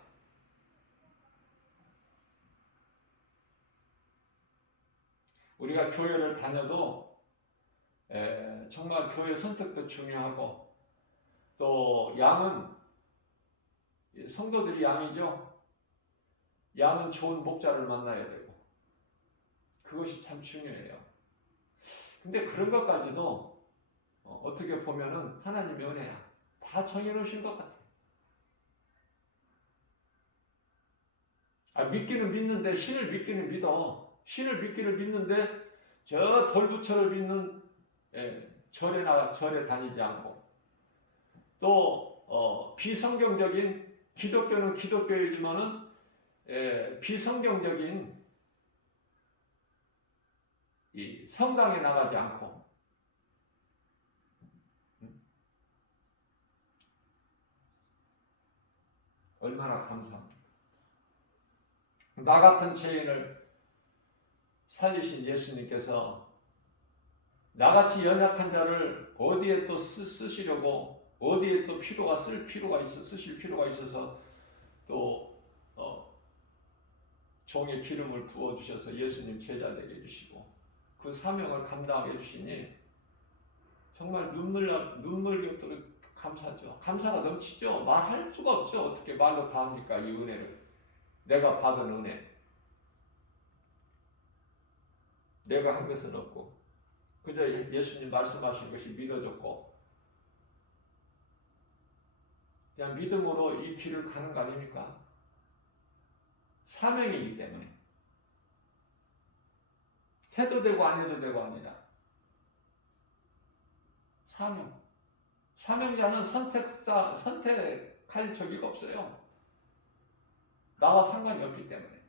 우리가 교회를 다녀도 정말 교회 선택도 중요하고, 또 양은, 성도들이 양이죠. 양은 좋은 목자를 만나야 되고, 그것이 참 중요해요. 근데 그런 것까지도 어떻게 보면은 하나님의 은혜야. 다 정해놓으신 것 같아요. 믿기는 믿는데, 신을 믿기는 믿어. 신을 믿기를 믿는데 저 돌부처를 믿는 절에 다니지 않고, 또 비성경적인, 기독교는 기독교이지만은 비성경적인 이 성당에 나가지 않고, 얼마나 감사합니다. 나 같은 죄인을 살리신 예수님께서 나같이 연약한 자를 어디에 또 쓰시려고, 어디에 또 쓰실 필요가 있어서 또 종의 기름을 부어주셔서 예수님 제자 되게 해주시고, 그 사명을 감당하게 해주시니 정말 눈물 겹도록 감사죠. 감사가 넘치죠. 말할 수가 없죠. 어떻게 말로 다 합니까? 이 은혜를, 내가 받은 은혜. 내가 한 것은 없고, 그저 예수님 말씀하신 것이 믿어졌고, 그냥 믿음으로 이 길을 가는 거 아닙니까? 사명이기 때문에. 해도 되고 안 해도 되고 아니라 사명. 사명자는 선택할 적이 없어요. 나와 상관이 없기 때문에.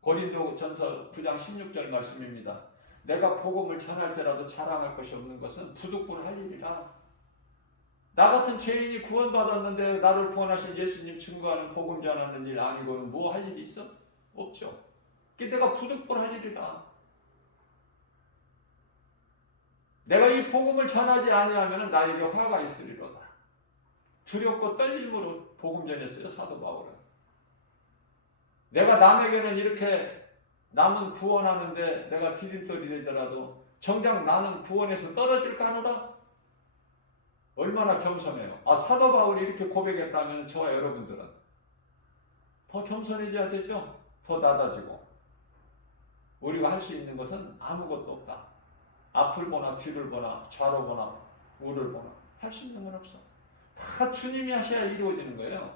고린도전서 9장 16절 말씀입니다. 내가 복음을 전할지라도 자랑할 것이 없는 것은 부득불 할 일이라. 나 같은 죄인이 구원받았는데 나를 구원하신 예수님 증거하는 복음 전하는 일 아니고는 뭐 할 일이 있어? 없죠. 내가 부득불 할 일이라. 내가 이 복음을 전하지 아니하면 나에게 화가 있으리로다. 두렵고 떨림으로 복음 전했어요, 사도 바울은. 내가 남에게는 이렇게 남은 구원하는데 내가 디딤돌이 되더라도 정작 나는 구원에서 떨어질까 하노라. 얼마나 겸손해요. 사도 바울이 이렇게 고백했다면 저와 여러분들은 더 겸손해져야 되죠. 더 낮아지고. 우리가 할 수 있는 것은 아무것도 없다. 앞을 보나 뒤를 보나 좌로 보나 우를 보나 할 수 있는 건 없어. 다 주님이 하셔야 이루어지는 거예요.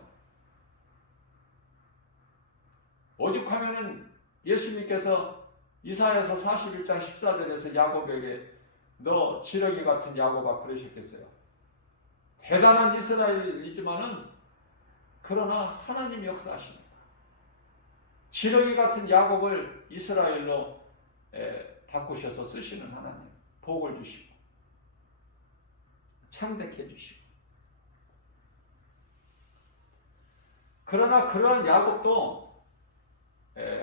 오죽하면은 예수님께서 이사야서 41장 14절에서 야곱에게 너 지렁이 같은 야곱아 그러셨겠어요. 대단한 이스라엘이지만은 그러나 하나님이 역사하십니다. 지렁이 같은 야곱을 이스라엘로 바꾸셔서 쓰시는 하나님, 복을 주시고 창백해 주시고. 그러나 그러한 야곱도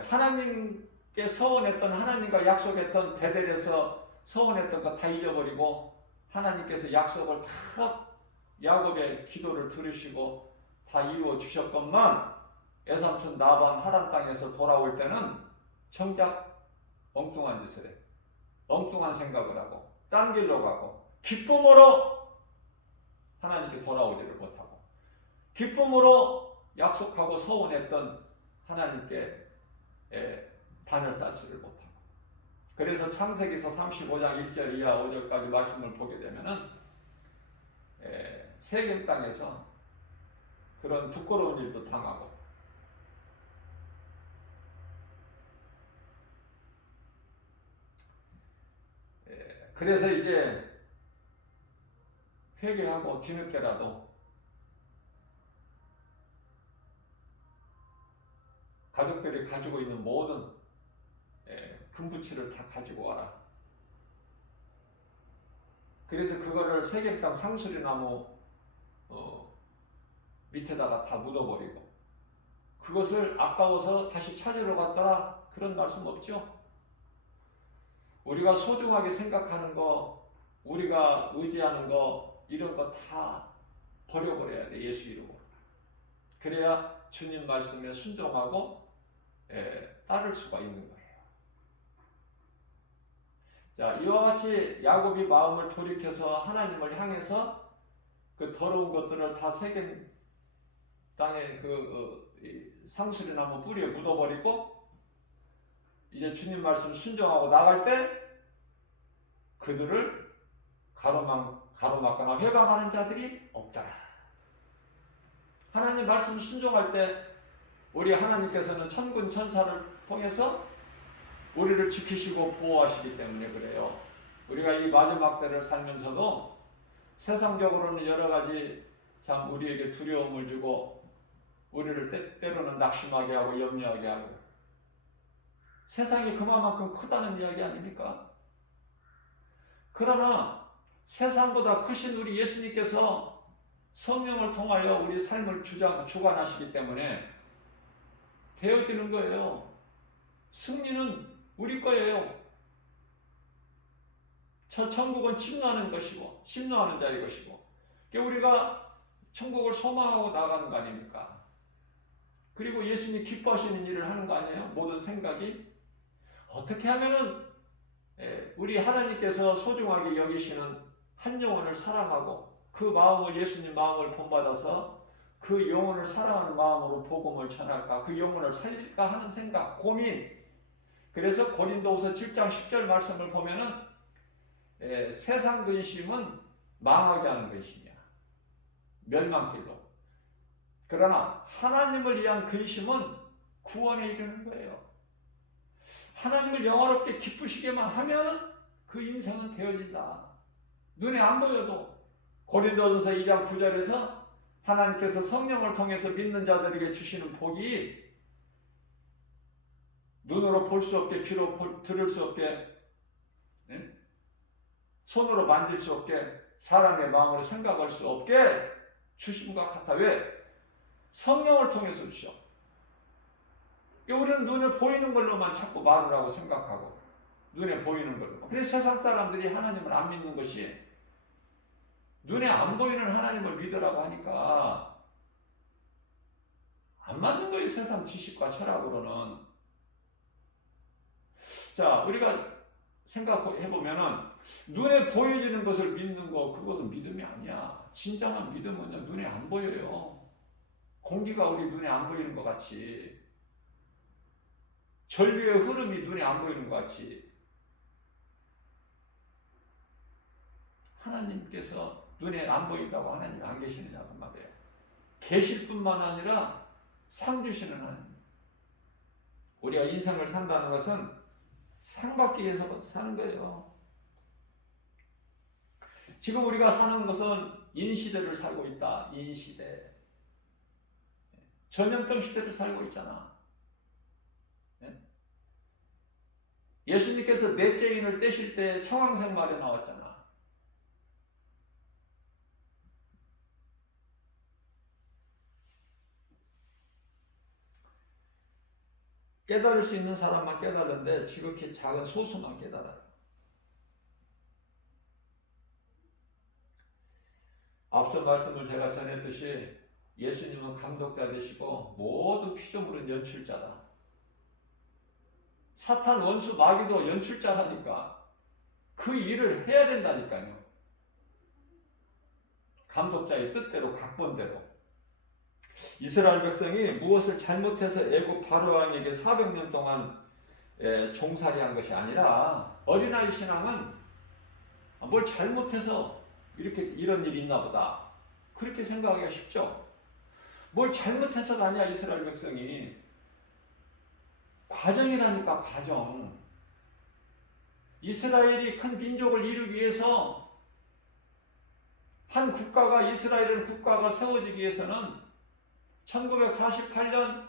하나님께 서원했던, 하나님과 약속했던, 베델에서 서원했던 거 다 잊어버리고 하나님께서 약속을 다 야곱의 기도를 들으시고 다 이루어 주셨건만 애삼촌 라반 하란 땅에서 돌아올 때는 정작 엉뚱한 짓을 해. 엉뚱한 생각을 하고 딴 길로 가고 기쁨으로 하나님께 돌아오지를 못하고 기쁨으로 약속하고 서원했던 하나님께 단을 쌓지를 못하고 그래서 창세기서 35장 1절 이하 5절까지 말씀을 보게 되면은 세겜 땅에서 그런 부끄러운 일도 당하고 그래서 이제 회개하고 뒤늦게라도 가족들이 가지고 있는 모든 금부치를 다 가지고 와라. 그래서 그거를 세겜 땅 상수리나무 밑에다가 다 묻어버리고 그것을 아까워서 다시 찾으러 갔더라 그런 말씀 없죠? 우리가 소중하게 생각하는 거, 우리가 의지하는 거 이런 거 다 버려버려야 돼. 예수 이름으로. 그래야 주님 말씀에 순종하고 따를 수가 있는 거예요. 자, 이와 같이 야곱이 마음을 돌이켜서 하나님을 향해서 그 더러운 것들을 다 세겜 땅에 상수리나무 뿌리에 묻어버리고 이제 주님 말씀 순종하고 나갈 때 그들을 가로막거나 회방하는 자들이 없더라. 하나님 말씀 순종할 때 우리 하나님께서는 천군 천사를 통해서 우리를 지키시고 보호하시기 때문에 그래요. 우리가 이 마지막 때를 살면서도 세상적으로는 여러 가지 참 우리에게 두려움을 주고 우리를 때로는 낙심하게 하고 염려하게 하고 세상이 그만큼 크다는 이야기 아닙니까? 그러나 세상보다 크신 우리 예수님께서 성령을 통하여 우리 삶을 주관하시기 때문에 되어지는 거예요. 승리는 우리 거예요. 저 천국은 침노하는 것이고 침노하는 자의 것이고 우리가 천국을 소망하고 나가는 거 아닙니까? 그리고 예수님이 기뻐하시는 일을 하는 거 아니에요? 모든 생각이 어떻게 하면은 우리 하나님께서 소중하게 여기시는 한 영혼을 사랑하고 그 마음을 예수님 마음을 본받아서 그 영혼을 사랑하는 마음으로 복음을 전할까, 그 영혼을 살릴까 하는 생각, 고민. 그래서 고린도후서 7장 10절 말씀을 보면은 세상 근심은 망하게 하는 근심이야. 멸망길로. 그러나 하나님을 위한 근심은 구원에 이르는 거예요. 하나님을 영화롭게 기쁘시게만 하면 그 인생은 되어진다. 눈에 안 보여도 고린도전서 2장 9절에서 하나님께서 성령을 통해서 믿는 자들에게 주시는 복이 눈으로 볼 수 없게, 귀로 들을 수 없게, 손으로 만질 수 없게, 사람의 마음으로 생각할 수 없게 주심과 같아. 왜? 성령을 통해서 주셔. 우리는 눈에 보이는 걸로만 자꾸 말을 하고 생각하고 눈에 보이는 걸로. 그래서 세상 사람들이 하나님을 안 믿는 것이 눈에 안 보이는 하나님을 믿으라고 하니까 안 맞는 거예요. 세상 지식과 철학으로는. 자, 우리가 생각해보면은 눈에 보여지는 것을 믿는 거 그것은 믿음이 아니야. 진정한 믿음은요 눈에 안 보여요. 공기가 우리 눈에 안 보이는 것 같이, 전류의 흐름이 눈에 안 보이는 것 같이 하나님께서 눈에 안 보인다고 하나님이 안 계시느냐고 말이에요. 계실 뿐만 아니라 상 주시는 하나님. 우리가 인생을 산다는 것은 상 받기 위해서 사는 거예요. 지금 우리가 사는 것은 인시대를 살고 있다. 인시대. 전염병 시대를 살고 있잖아. 예수님께서 넷째 인을 떼실 때 청황색 말에 나왔잖아. 깨달을 수 있는 사람만 깨달는데 지극히 작은 소수만 깨달아요. 앞서 말씀을 제가 전했듯이 예수님은 감독자 되시고 모든 피조물은 연출자다. 사탄 원수 마귀도 연출자라니까 그 일을 해야 된다니까요. 감독자의 뜻대로 각본대로. 이스라엘 백성이 무엇을 잘못해서 애굽 바로왕에게 400년 동안 종살이한 것이 아니라 어린아이 신앙은 뭘 잘못해서 이렇게 이런 일이 있나 보다 그렇게 생각하기가 쉽죠. 뭘 잘못해서가 아니야. 이스라엘 백성이 과정이라니까. 과정. 이스라엘이 큰 민족을 이루기 위해서 한 국가가 이스라엘은 국가가 세워지기 위해서는 1948년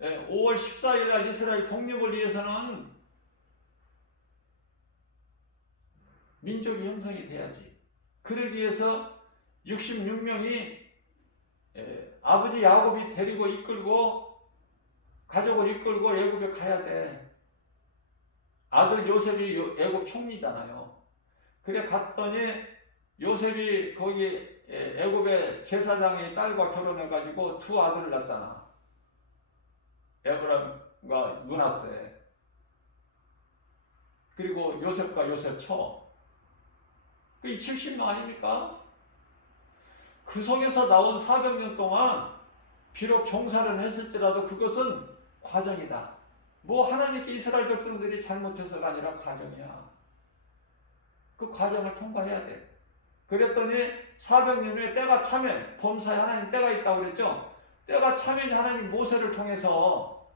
5월 14일 날 이스라엘 독립을 위해서는 민족이 형성이 돼야지. 그러기 위해서 66명이 아버지 야곱이 데리고 이끌고 가족을 이끌고 애굽에 가야 돼. 아들 요셉이 애굽 총리잖아요. 그래 갔더니 요셉이 거기 애굽의 제사장의 딸과 결혼해가지고 두 아들을 낳잖아. 에브람과 므낫세. 그리고 요셉과 요셉 처. 그 70명 아닙니까? 그 속에서 나온 400년 동안 비록 종살은 했을지라도 그것은 과정이다. 뭐 하나님께 이스라엘 백성들이 잘못해서가 아니라 과정이야. 그 과정을 통과해야 돼. 그랬더니 400년 후에 때가 차면 범사에 하나님 때가 있다고 그랬죠. 때가 차면 하나님 모세를 통해서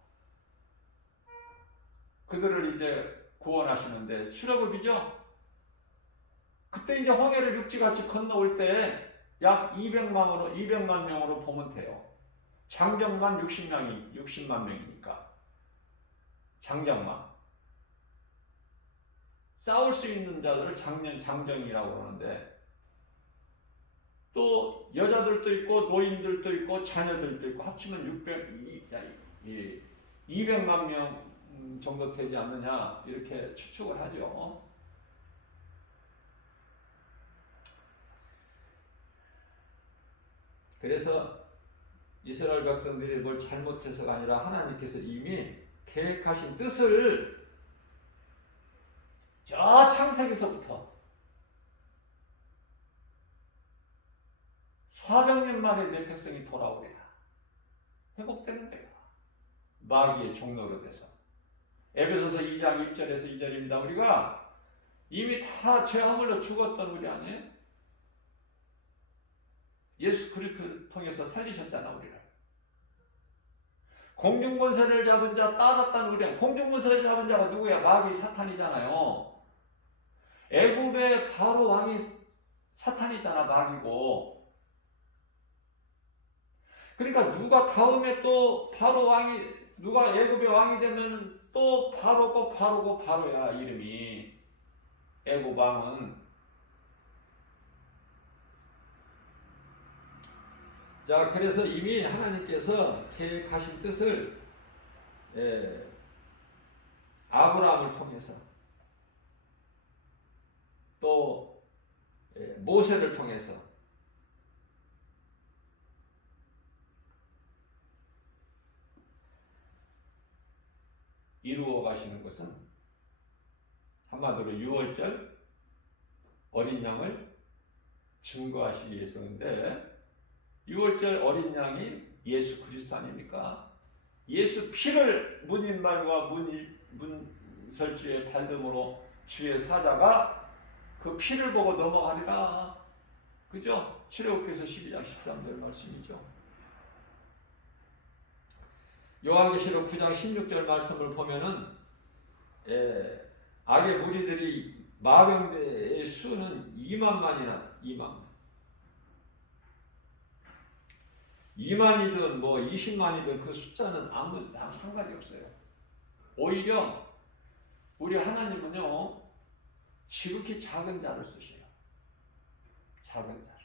그들을 이제 구원하시는데 출애굽이죠. 그때 이제 홍해를 육지같이 건너올 때 약 200만 명으로 보면 돼요. 장정만 60만 명이니까. 장정만. 싸울 수 있는 자들을 장정이라고 그러는데 또 여자들도 있고 노인들도 있고 자녀들도 있고 합치면 200만 명 정도 되지 않느냐 이렇게 추측을 하죠. 그래서 이스라엘 백성들이 뭘 잘못해서가 아니라 하나님께서 이미 계획하신 뜻을 저 창세기서부터 400년 만에 내 백성이 돌아오리라. 회복되는 거야. 마귀의 종로로 돼서. 에베소서 2장 1절에서 2절입니다. 우리가 이미 다 죄화물로 죽었던 우리 아니에요? 예수 그리스도를 통해서 살리셨잖아 우리를. 공중권세를 잡은 자 따랐다는 우리는 공중권세를 잡은 자가 누구야? 마귀 사탄이잖아요. 애굽의 바로 왕이 사탄이잖아. 마귀고. 그러니까 누가 다음에 또 바로 왕이 누가 애굽의 왕이 되면 또 바로고 바로야 이름이. 애굽 왕은. 자, 그래서 이미 하나님께서 계획하신 뜻을 아브라함을 통해서 또 모세를 통해서 이루어 가시는 것은 한마디로 유월절 어린 양을 증거하시기 위해서인데 유월절 어린 양이 예수 그리스도 아닙니까? 예수 피를 문인말과 문설주의 발등으로 주의 사자가 그 피를 보고 넘어가리라. 그죠? 출애굽기서 12장 13절 말씀이죠. 요한계시록 9장 16절 말씀을 보면은 악의 무리들이 마병대의 수는 2만만이나 2만이든 뭐 20만이든 그 숫자는 아무 상관이 없어요. 오히려 우리 하나님은요 지극히 작은 자를 쓰셔요. 작은 자를.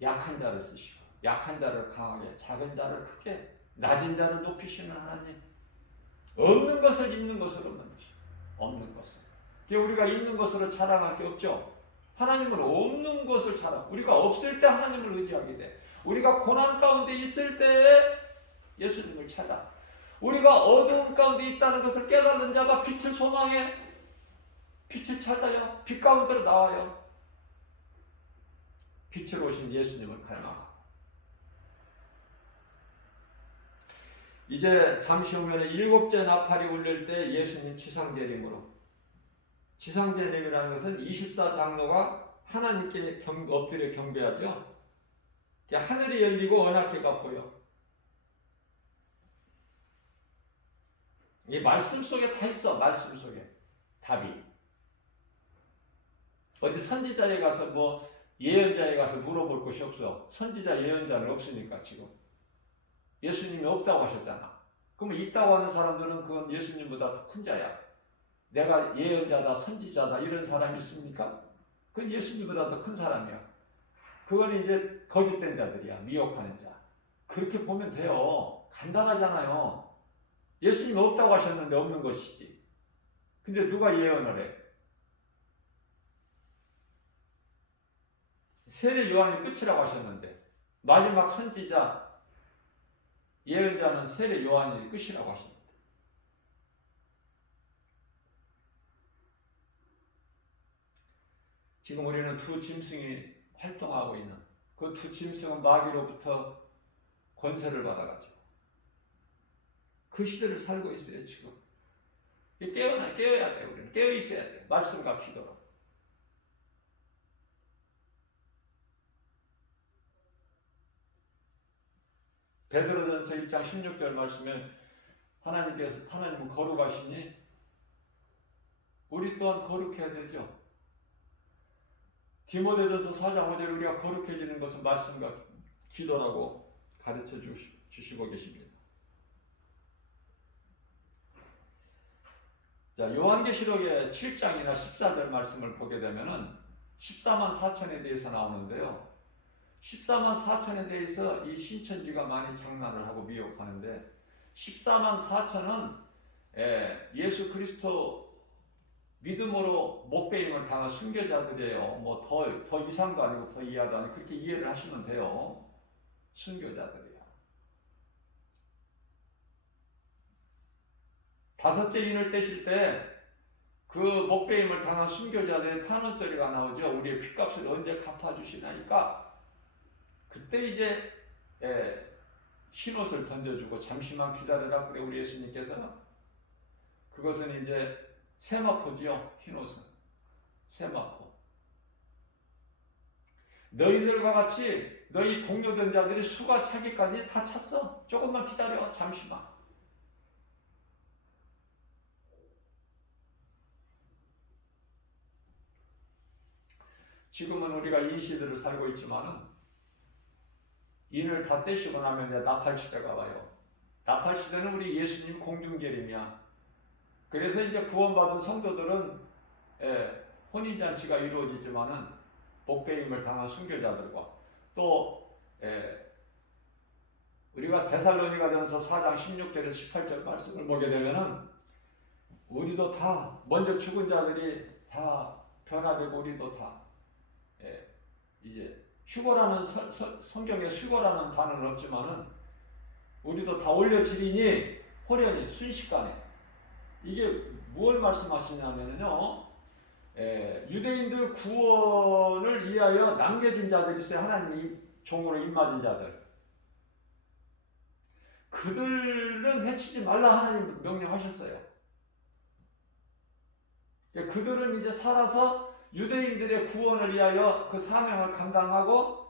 약한 자를 쓰시고 약한 자를 강하게 작은 자를 크게 낮은 자를 높이시는 하나님. 없는 것을 있는 것으로 만드시고 없는 것을. 우리가 있는 것으로 자랑할 게 없죠. 하나님은 없는 것을 자랑. 우리가 없을 때 하나님을 의지하게 돼. 우리가 고난 가운데 있을 때 예수님을 찾아. 우리가 어두움 가운데 있다는 것을 깨닫는 자가 빛을 소망해 빛을 찾아요. 빛 가운데로 나와요. 빛으로 오신 예수님을 갈망하고. 이제 잠시 후면 일곱째 나팔이 울릴 때 예수님 지상재림으로. 지상재림이라는 것은 24장로가 하나님께 엎드려 경배하죠. 하늘이 열리고 언약궤가 보여. 이 말씀 속에 다 있어. 말씀 속에 답이. 어디 선지자에 가서 뭐 예언자에 가서 물어볼 것이 없어. 선지자 예언자는 없으니까 지금. 예수님이 없다고 하셨잖아. 그러면 있다고 하는 사람들은 그건 예수님보다 더 큰 자야. 내가 예언자다, 선지자다 이런 사람이 있습니까? 그건 예수님보다 더 큰 사람이야. 그건 이제 거짓된 자들이야. 미혹하는 자. 그렇게 보면 돼요. 간단하잖아요. 예수님이 없다고 하셨는데 없는 것이지. 근데 누가 예언을 해? 세례 요한이 끝이라고 하셨는데 마지막 선지자 예언자는 세례 요한이 끝이라고 하십니다. 지금 우리는 두 짐승이 활동하고 있는 그 두 짐승은 마귀로부터 권세를 받아가지고 그 시대를 살고 있어요. 지금 깨어야 돼. 우리는 깨어 있어야 돼. 말씀과 기도로. 베드로전서 1장 16절 말씀에 하나님은 거룩하시니 우리 또한 거룩해야 되죠. 디모데전서 4장 5절 우리가 거룩해지는 것은 말씀과 기도라고 가르쳐 주시고 계십니다. 자, 요한계시록의 7장이나 14절 말씀을 보게 되면은 14만 4천에 대해서 나오는데요. 14만 4천에 대해서 이 신천지가 많이 장난을 하고 미혹하는데 14만 4천은 예수 그리스도 믿음으로 목배임을 당한 순교자들이에요. 뭐 더 이상도 아니고 더 이하도 아니고 그렇게 이해를 하시면 돼요. 순교자들이야. 다섯째 인을 떼실 때 그 목배임을 당한 순교자들의 탄원소리가 나오죠. 우리의 핏값을 언제 갚아주시나니까 그때 이제 흰옷을 던져주고 잠시만 기다려라 그래 우리 예수님께서는. 그것은 이제 세마포지요. 흰옷은 세마포. 너희들과 같이 너희 동료된 자들이 수가 차기까지 다 찼어. 조금만 기다려. 잠시만. 지금은 우리가 이 시대를 살고 있지만은 인을 다 떼시고 나면 이제 나팔시대가 와요. 나팔시대는 우리 예수님 공중재림이야. 그래서 이제 구원받은 성도들은 혼인잔치가 이루어지지만은 복배임을 당한 순교자들과 또 우리가 데살로니가전서 4장 16절에서 18절 말씀을 보게 되면은 우리도 다 먼저 죽은 자들이 다 변화되고 우리도 다 이제 휴거라는 성경에 휴거라는 단어는 없지만은 우리도 다 올려지리니 호련히 순식간에 이게 무엇을 말씀하시냐면요. 유대인들 구원을 위하여 남겨진 자들이 있어요. 하나님 종으로 입맞은 자들. 그들은 해치지 말라 하나님 명령하셨어요. 그들은 이제 살아서 유대인들의 구원을 위하여 그 사명을 감당하고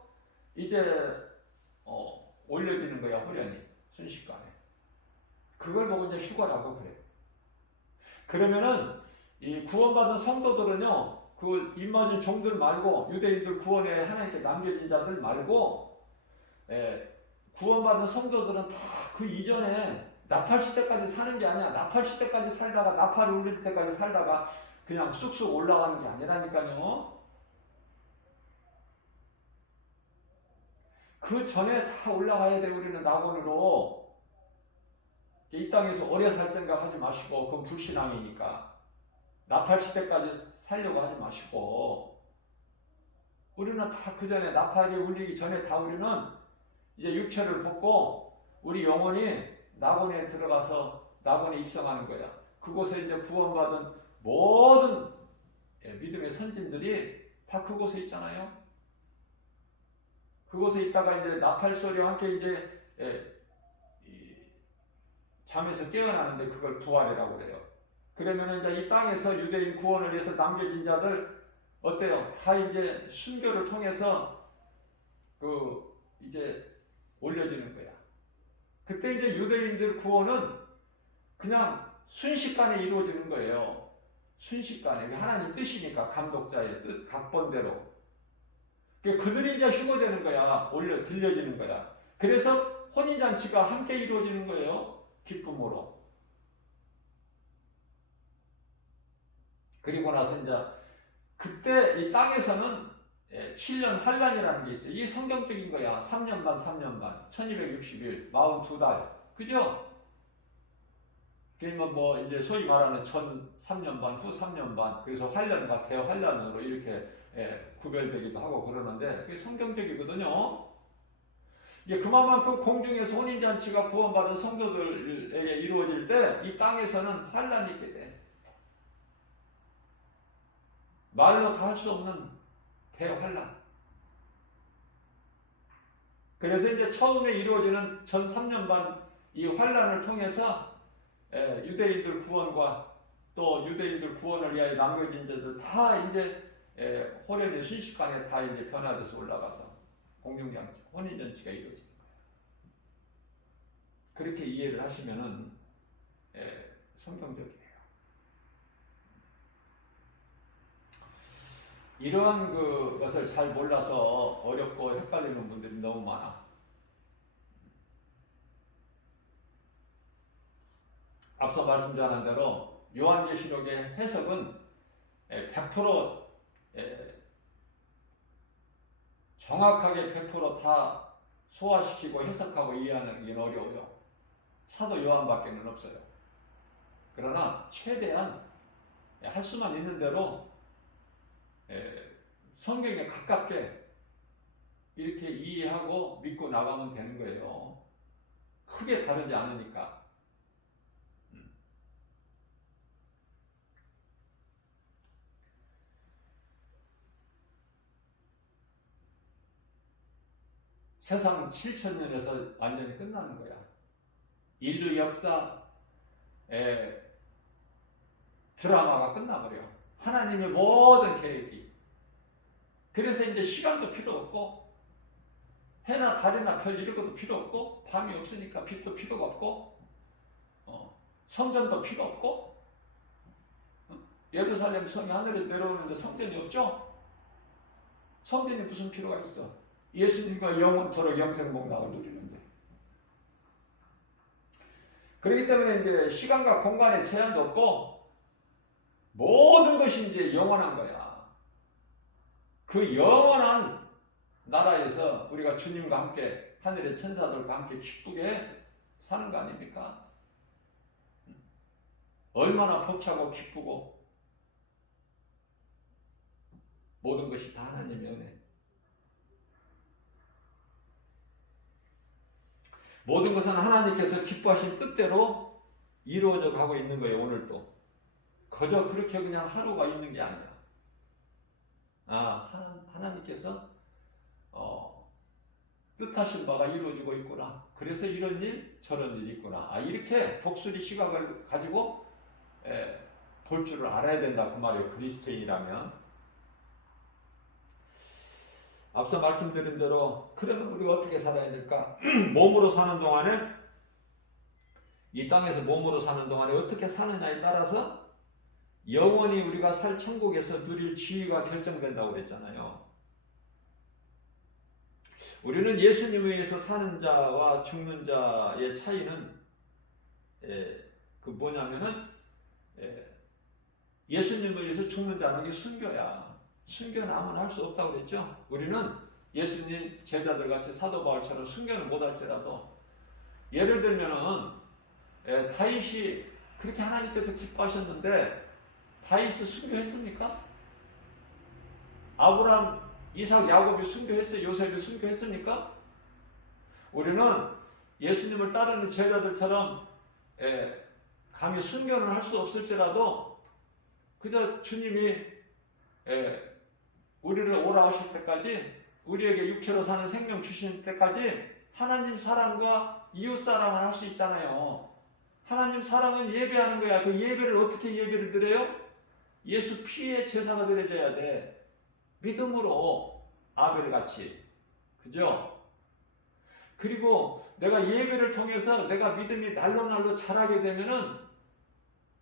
이제 올려지는 거야. 호련히 순식간에. 그걸 보고 이제 휴거라고 그래요. 그러면은 이 구원받은 성도들은요, 그 입맞은 종들 말고 유대인들 구원에 하나님께 남겨진 자들 말고 구원받은 성도들은 다 그 이전에 나팔 시대까지 사는 게 아니야. 나팔 시대까지 살다가 나팔이 울릴 때까지 살다가 그냥 쑥쑥 올라가는 게 아니라니까요. 그 전에 다 올라가야 돼. 우리는 낙원으로. 이 땅에서 오래 살 생각하지 마시고 그건 불신앙이니까 나팔 시대까지 살려고 하지 마시고 우리는 다 그 전에 나팔이 울리기 전에 다 우리는 이제 육체를 벗고 우리 영혼이 낙원에 들어가서 낙원에 입성하는 거야. 그곳에 이제 구원받은 모든 믿음의 선진들이 다 그곳에 있잖아요. 그곳에 있다가 이제 나팔 소리와 함께 이제 잠에서 깨어나는데 그걸 부활이라고 그래요. 그러면 이제 이 땅에서 유대인 구원을 위해서 남겨진 자들 어때요? 다 이제 순교를 통해서 이제 올려지는 거야. 그때 이제 유대인들 구원은 그냥 순식간에 이루어지는 거예요. 순식간에. 하나님 뜻이니까 감독자의 뜻, 각본대로. 그들이 이제 휴거되는 거야. 들려지는 거야. 그래서 혼인잔치가 함께 이루어지는 거예요. 기쁨으로. 그리고 나서 이제 그때 이 땅에서는 7년 환란이라는 게 있어요. 이게 성경적인 거야. 3년 반, 3년 반, 1260일, 42달. 그죠? 그러면 뭐 이제 소위 말하는 전 3년 반, 후 3년 반, 그래서 환란과 대환란으로 이렇게 구별되기도 하고 그러는데 그게 성경적이거든요. 이제 그만큼 공중에서 혼인잔치가 구원받은 성도들에게 이루어질 때 이 땅에서는 환란이 있게 돼. 말로 다 할 수 없는 대환란. 그래서 이제 처음에 이루어지는 전 3년 반 이 환란을 통해서 유대인들 구원과 또 유대인들 구원을 위하여 남겨진 자들 다 이제 호련히 순식간에 다 이제 변화돼서 올라가서 공중잔치, 혼인잔치가 이루어지는 거예요. 그렇게 이해를 하시면은 성경적이에요. 이러한 것을 잘 몰라서 어렵고 헷갈리는 분들이 너무 많아. 앞서 말씀드린 대로 요한계시록의 해석은 100% 정확하게 100% 다 소화시키고 해석하고 이해하는 게 어려워요. 사도 요한밖에는 없어요. 그러나 최대한 할 수만 있는 대로 성경에 가깝게 이렇게 이해하고 믿고 나가면 되는 거예요. 크게 다르지 않으니까. 세상 7,000년에서 완전히 끝나는 거야. 인류 역사 드라마가 끝나버려. 하나님의 모든 계획이. 그래서 이제 시간도 필요 없고 해나 달이나 별 이런 것도 필요 없고 밤이 없으니까 빛도 필요가 없고 성전도 필요 없고 예루살렘 성이 하늘에 내려오는데 성전이 없죠? 성전이 무슨 필요가 있어? 예수님과 영원토록 영생복락을 누리는데. 그렇기 때문에 이제 시간과 공간의 제한도 없고 모든 것이 이제 영원한 거야. 그 영원한 나라에서 우리가 주님과 함께 하늘의 천사들과 함께 기쁘게 사는 거 아닙니까? 얼마나 벅차고 기쁘고 모든 것이 다 하나님의 은혜. 모든 것은 하나님께서 기뻐하신 뜻대로 이루어져 가고 있는 거예요. 오늘도 그저 그렇게 그냥 하루가 있는 게 아니야. 하나님께서 뜻하신 바가 이루어지고 있구나. 그래서 이런 일 저런 일이 있구나. 이렇게 독수리 시각을 가지고 볼 줄을 알아야 된다 그 말이에요. 그리스도인이라면. 앞서 말씀드린 대로 그러면 우리가 어떻게 살아야 될까? 몸으로 사는 동안에 이 땅에서 몸으로 사는 동안에 어떻게 사느냐에 따라서 영원히 우리가 살 천국에서 누릴 지위가 결정된다고 그랬잖아요. 우리는 예수님에 의해서 사는 자와 죽는 자의 차이는 뭐냐면은 예수님에 의해서 죽는 자는 게 순교야. 순교는 아무나 할 수 없다고 그랬죠. 우리는 예수님 제자들 같이 사도 바울처럼 순교는 못할지라도 예를 들면은 다윗이 그렇게 하나님께서 기뻐하셨는데 다윗이 순교했습니까? 아브라함, 이삭, 야곱이 순교했어요? 요셉이 순교했습니까? 우리는 예수님을 따르는 제자들처럼 감히 순교는 할 수 없을지라도 그저 주님이 우리를 오라 하실 때까지 우리에게 육체로 사는 생명 주신 때까지 하나님 사랑과 이웃 사랑을 할 수 있잖아요. 하나님 사랑은 예배하는 거야. 그 예배를 어떻게 예배를 드려요? 예수 피의 제사가 드려져야 돼. 믿음으로 아벨같이. 그죠? 그리고 내가 예배를 통해서 내가 믿음이 날로 자라게 되면은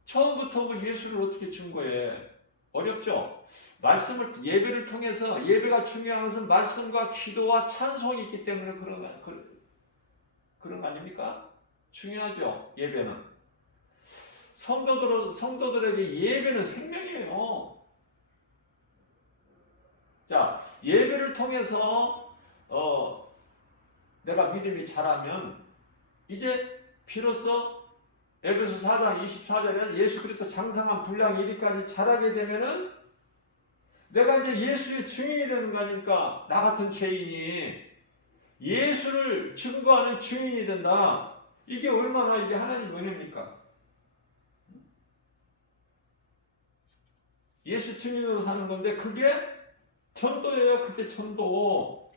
처음부터 그 예수를 어떻게 준 거예요? 어렵죠? 말씀을 예배를 통해서 예배가 중요한 것은 말씀과 기도와 찬송이 있기 때문에 그런 거 아닙니까? 중요하죠. 예배는 성도들에게 예배는 생명이에요. 자, 예배를 통해서 내가 믿음이 자라면 이제 비로소 에베소 4장 24절에 예수 그리스도 장성한 분량 이리까지 자라게 되면은 내가 이제 예수의 증인이 되는 거 아닙니까? 나 같은 죄인이 예수를 증거하는 증인이 된다. 이게 얼마나 이게 하나님 은혜입니까? 예수 증인으로 사는 건데 그게 전도예요. 그게 전도.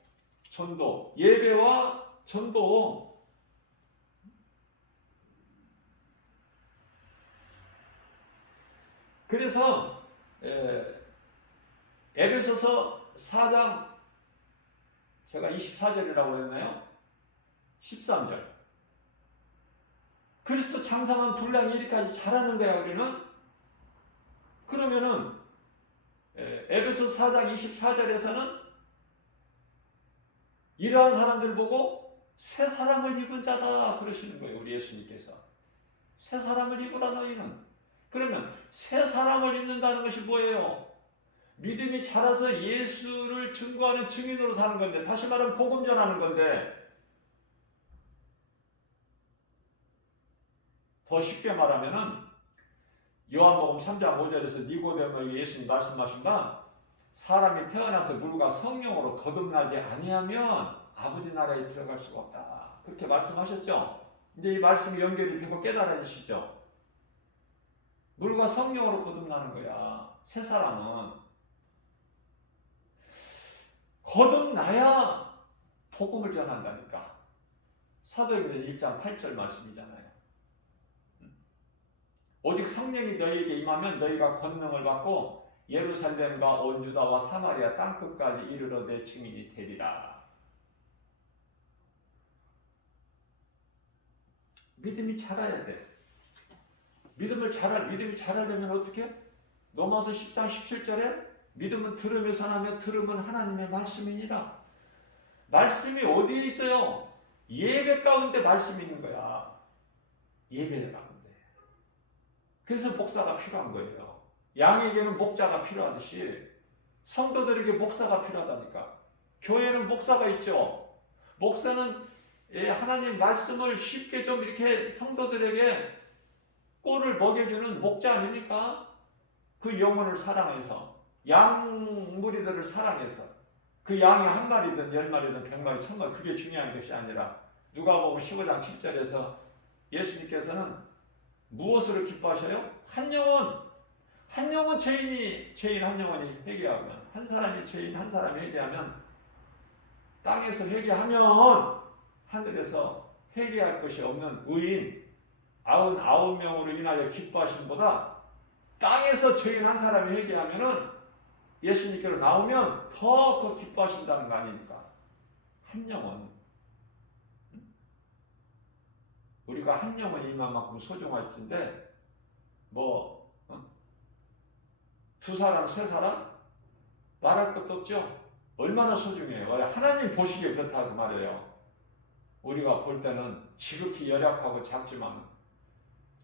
예배와 전도. 그래서 에베소서 4장 제가 24절이라고 했나요? 13절. 그리스도 장성한 분량이 이리까지 자라는 거야 우리는. 그러면은 에베소 4장 24절에서는 이러한 사람들 보고 새 사람을 입은 자다 그러시는 거예요. 우리 예수님께서. 새 사람을 입으라 너희는. 그러면 새 사람을 입는다는 것이 뭐예요? 믿음이 자라서 예수를 증거하는 증인으로 사는 건데, 다시 말하면 복음 전하는 건데, 더 쉽게 말하면은 요한복음 3장 5절에서 니고데모에게 예수님 말씀하신 바 사람이 태어나서 물과 성령으로 거듭나지 아니하면 아버지 나라에 들어갈 수가 없다. 그렇게 말씀하셨죠? 이제 이 말씀이 연결이 되고 깨달아지시죠? 물과 성령으로 거듭나는 거야. 새 사람은. 거듭나야 복음을 전한다니까. 사도행전 1장 8절 말씀이잖아요. 오직 성령이 너희에게 임하면 너희가 권능을 받고 예루살렘과 온 유다와 사마리아 땅끝까지 이르러 내 증인이 되리라. 믿음이 자라야 돼. 믿음이 자라려면 어떻게? 로마서 10장 17절에 믿음은 들으면서 하며 들음은 하나님의 말씀이니라. 말씀이 어디에 있어요? 예배 가운데 말씀이 있는 거야. 예배 가운데. 그래서 목사가 필요한 거예요. 양에게는 목자가 필요하듯이 성도들에게 목사가 필요하다니까. 교회는 목사가 있죠. 목사는 하나님 말씀을 쉽게 좀 이렇게 성도들에게 꼴을 먹여주는 목자 아닙니까? 그 영혼을 사랑해서, 양 무리들을 사랑해서, 그 양이 한 마리든 10마리든 100마리, 1000마리, 그게 중요한 것이 아니라, 누가복음 15장 7절에서 예수님께서는 무엇으로 기뻐하셔요? 한 영혼 죄인 한 영혼이 회개하면, 한 사람이 죄인 한 사람이 회개하면, 땅에서 회개하면 하늘에서 회개할 것이 없는 의인 99명으로 인하여 기뻐하심보다 땅에서 죄인 한 사람이 회개하면은 예수님께로 나오면 더 기뻐하신다는 거 아닙니까? 한 영혼. 우리가 한 영혼이 이만큼 소중할 텐데 두 사람, 세 사람? 말할 것도 없죠? 얼마나 소중해요. 하나님 보시기에 그렇다고 말해요. 우리가 볼 때는 지극히 열약하고 작지만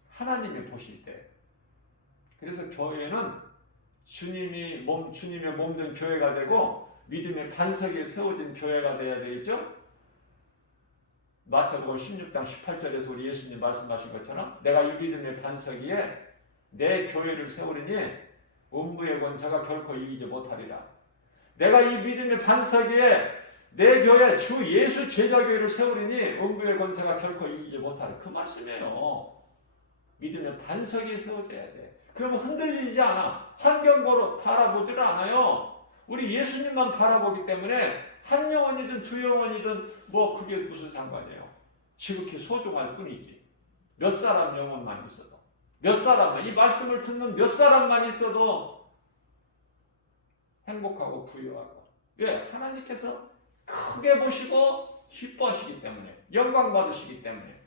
하나님이 보실 때. 그래서 교회는 주님의 몸 된 교회가 되고 믿음의 반석에 세워진 교회가 되어야 되겠죠? 마태복음 16장 18절에서 우리 예수님 말씀하신 것처럼 내가 이 믿음의 반석 위에 내 교회를 세우리니 음부의 권세가 결코 이기지 못하리라. 내가 이 믿음의 반석 위에 내 교회 주 예수 제자교회를 세우리니 음부의 권세가 결코 이기지 못하리라. 그 말씀이에요. 믿음의 반석 위에 세워져야 돼. 그러면 흔들리지 않아. 환경 바라보지를 않아요. 우리 예수님만 바라보기 때문에 한 영혼이든 두 영혼이든 그게 무슨 상관이에요. 지극히 소중할 뿐이지. 몇 사람 영혼만 있어도, 몇 사람만, 이 말씀을 듣는 몇 사람만 있어도 행복하고 부유하고. 왜? 하나님께서 크게 보시고 기뻐하시기 때문에, 영광 받으시기 때문에.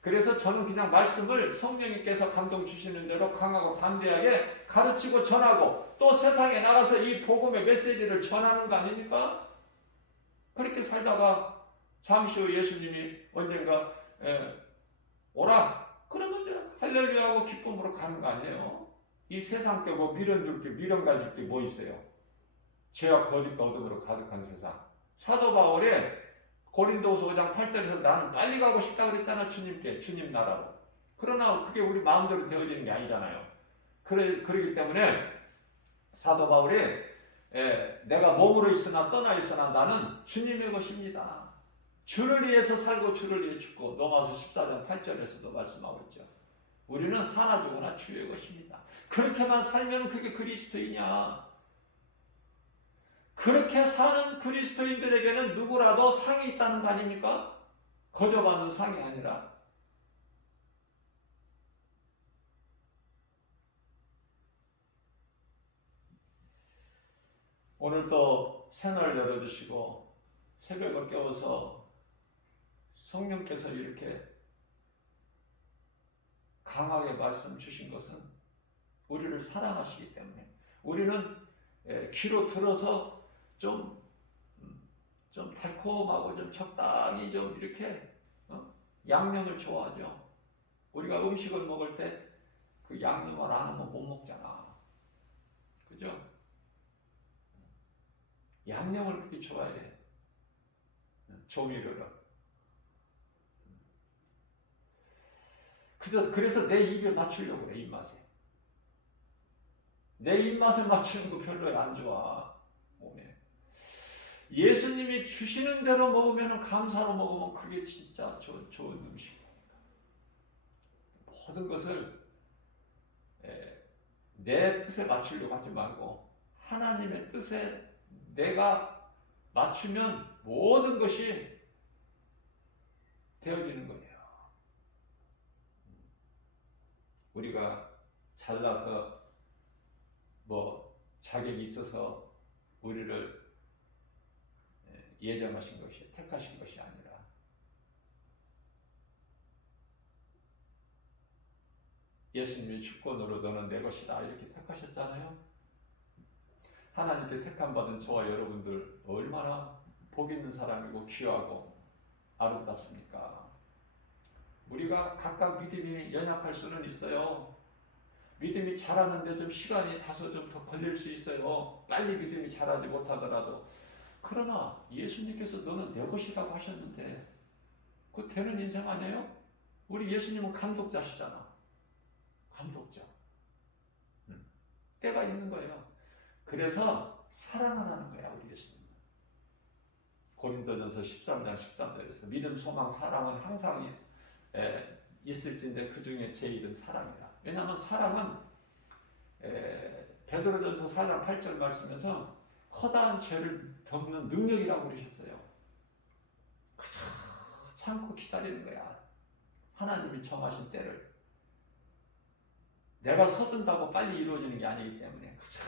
그래서 저는 그냥 말씀을 성령님께서 감동 주시는 대로 강하고 담대하게 가르치고 전하고, 또 세상에 나가서 이 복음의 메시지를 전하는 거 아닙니까? 그렇게 살다가 잠시 후 예수님이 언젠가 오라 그러면 이제 할렐루야하고 기쁨으로 가는 거 아니에요? 이 세상 때 뭐 미련 가질 게 뭐 있어요? 죄와 거짓과 어둠으로 가득한 세상. 사도 바울이 고린도서 5장 8절에서 나는 빨리 가고 싶다 그랬잖아, 주님께, 주님 나라로. 그러나 그게 우리 마음대로 되어지는 게 아니잖아요. 그러기 때문에 사도 바울이 내가 몸으로 있으나 떠나 있으나 나는 주님의 것입니다. 주를 위해서 살고 주를 위해 죽고. 로마서 14장 8절에서도 말씀하고 있죠. 우리는 사나 죽으나 주의 것입니다. 그렇게만 살면 그게 그리스도이냐? 그렇게 사는 그리스도인들에게는 누구라도 상이 있다는 거 아닙니까? 거저받는 상이 아니라. 오늘 또 새날 열어주시고 새벽을 깨워서 성령께서 이렇게 강하게 말씀 주신 것은 우리를 사랑하시기 때문에. 우리는 귀로 들어서 좀 달콤하고 좀 적당히 좀 이렇게 양념을 좋아하죠. 우리가 음식을 먹을 때 그 양념을 안 하면 못 먹잖아. 그죠? 양념을 그렇게 좋아해. 조미료를. 그래서 내 입에 맞추려고 그래, 입맛에. 내 입맛에 맞추는 거 별로 안 좋아, 몸에. 예수님이 주시는 대로 먹으면, 감사로 먹으면 그게 진짜 좋은 음식입니다. 모든 것을 내 뜻에 맞추려고 하지 말고 하나님의 뜻에 내가 맞추면 모든 것이 되어지는 거예요. 우리가 잘나서 뭐 자격이 있어서 우리를 예정하신 것이, 택하신 것이 아니라 예수님의 주권으로 너는 내 것이다 이렇게 택하셨잖아요. 하나님께 택함받은 저와 여러분들 얼마나 복 있는 사람이고 귀하고 아름답습니까? 우리가 각각 믿음이 연약할 수는 있어요. 믿음이 자라는데 좀 시간이 다소 좀 더 걸릴 수 있어요. 빨리 믿음이 자라지 못하더라도. 그러나 예수님께서 너는 내 것이라고 하셨는데 그거 되는 인생 아니에요? 우리 예수님은 감독자시잖아. 감독자. 때가 있는 거예요. 그래서 사랑을 하는 거야, 우리 예수님. 고린도전서 13장 13절에서 믿음, 소망, 사랑은 항상 있을진데 그 중에 제일은 사랑이라. 왜냐하면 사랑은 베드로전서 4장 8절 말씀에서 허다한 죄를 덮는 능력이라고 그러셨어요. 그저 참고 기다리는 거야. 하나님이 정하신 때를. 내가 서둔다고 빨리 이루어지는 게 아니기 때문에 그저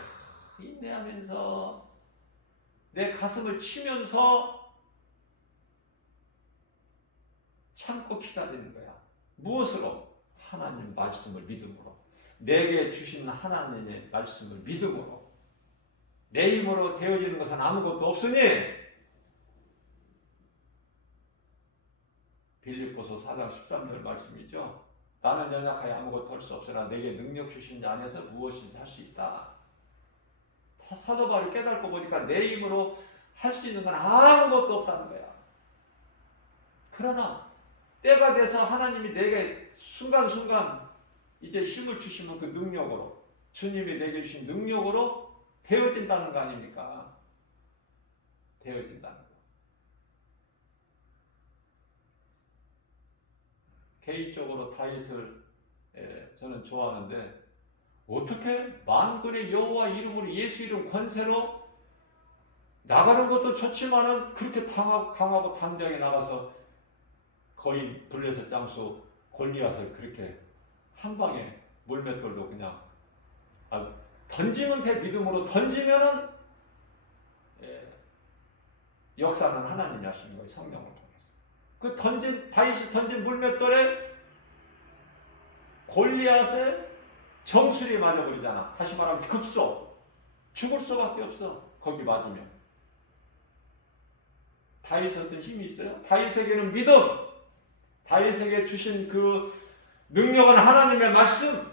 인내하면서 내 가슴을 치면서 참고 기다리는 거야. 무엇으로? 하나님 말씀을 믿음으로. 내게 주신 하나님의 말씀을 믿음으로. 내 힘으로 되어지는 것은 아무것도 없으니 빌립보서 4장 13절 말씀이죠. 나는 연약하여 아무것도 할 수 없으나 내게 능력 주신 자 안에서 무엇인지 할 수 있다. 사도 바울이 깨닫고 보니까 내 힘으로 할 수 있는 건 아무것도 없다는 거야. 그러나 때가 돼서 하나님이 내게 순간순간 이제 힘을 주시면 그 능력으로, 주님이 내게 주신 능력으로 되어진다는 거 아닙니까? 되어진다는 거. 개인적으로 다윗을 저는 좋아하는데 어떻게 만군의 여호와 이름으로, 예수 이름 권세로 나가는 것도 좋지만은 그렇게 강하고 담대하게 나가서 거인, 블레셋 장수 골리앗을 그렇게 한 방에 물맷돌도 그냥 던지면 돼. 믿음으로 던지면은 역사는 하나님이 하시는 거예요. 성령을 통해서. 다윗이 던진 물맷돌에 골리앗의 정수리에 맞아버리잖아. 다시 말하면 급소. 죽을 수밖에 없어. 거기 맞으면. 다윗의 어떤 힘이 있어요? 다윗에게는 믿음. 다윗에게 주신 그 능력은 하나님의 말씀의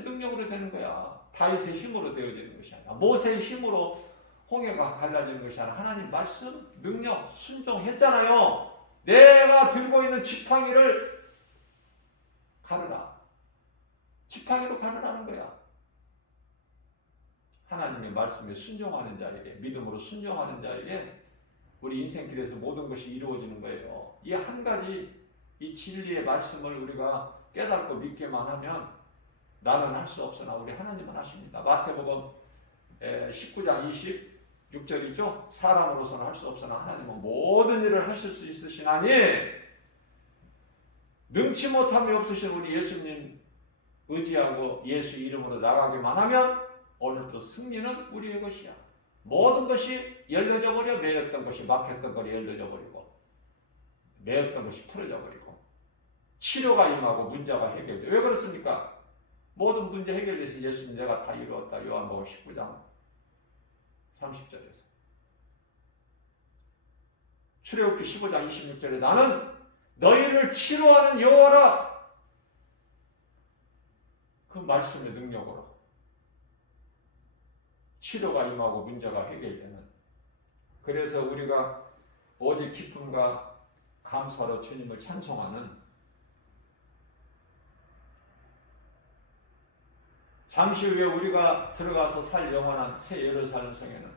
능력으로 되는 거야. 다윗의 힘으로 되어지는 것이 아니라 모세의 힘으로 홍해가 갈라지는 것이 아니라 하나님 말씀, 능력, 순종했잖아요. 내가 들고 있는 지팡이를 가르라. 지팡이로 가르라는 거야. 하나님의 말씀에 순종하는 자에게, 믿음으로 순종하는 자에게 우리 인생길에서 모든 것이 이루어지는 거예요. 이 한 가지 이 진리의 말씀을 우리가 깨닫고 믿기만 하면 나는 할 수 없으나 우리 하나님은 하십니다. 마태복음 19장 26절이죠. 사람으로서는 할 수 없으나 하나님은 모든 일을 하실 수 있으시나니 능치 못함이 없으신 우리 예수님 의지하고 예수 이름으로 나가기만 하면 오늘도 승리는 우리의 것이야. 모든 것이 열려져 버려. 매였던 것이 막혔던 것이 열려져 버리고 매였던 것이 풀어져 버리고 치료가 임하고 문제가 해결돼. 왜 그렇습니까? 모든 문제 해결돼서 예수님 내가 다 이루었다. 요한복음 19장 30절에서 출애굽기 15장 26절에 나는 너희를 치료하는 여호와라. 그 말씀의 능력으로 치료가 임하고 문제가 해결되는. 그래서 우리가 오직 기쁨과 감사로 주님을 찬송하는 잠시 후에 우리가 들어가서 살 영원한 새 예루살렘 성에는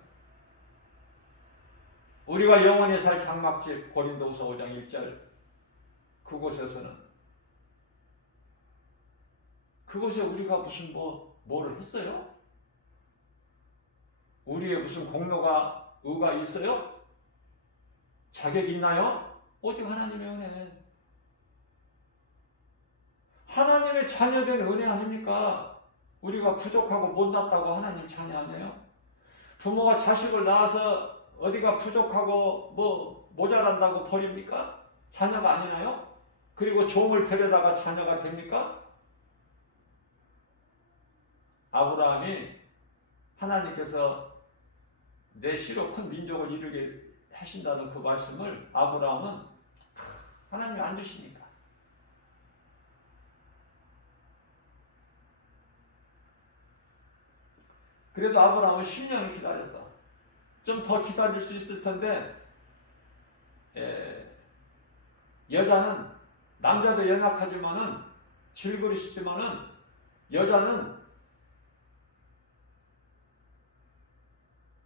우리가 영원히 살 장막집 고린도후서 5장 1절 그곳에 우리가 무슨 뭐를 했어요? 우리의 무슨 공로가 의가 있어요? 자격이 있나요? 오직 하나님의 은혜. 하나님의 자녀된 은혜 아닙니까? 우리가 부족하고 못났다고 하나님 자녀 아니에요? 부모가 자식을 낳아서 어디가 부족하고 모자란다고 버립니까? 자녀가 아니나요? 그리고 종을 데려다가 자녀가 됩니까? 아브라함이 하나님께서 내 씨로 큰 민족을 이루게 하신다는 그 말씀을 아브라함은 하나님이 안 주시니까. 그래도 아브라함은 10년을 기다렸어. 좀 더 기다릴 수 있을 텐데 여자는 남자도 연약하지만은 질그릇이지만은 여자는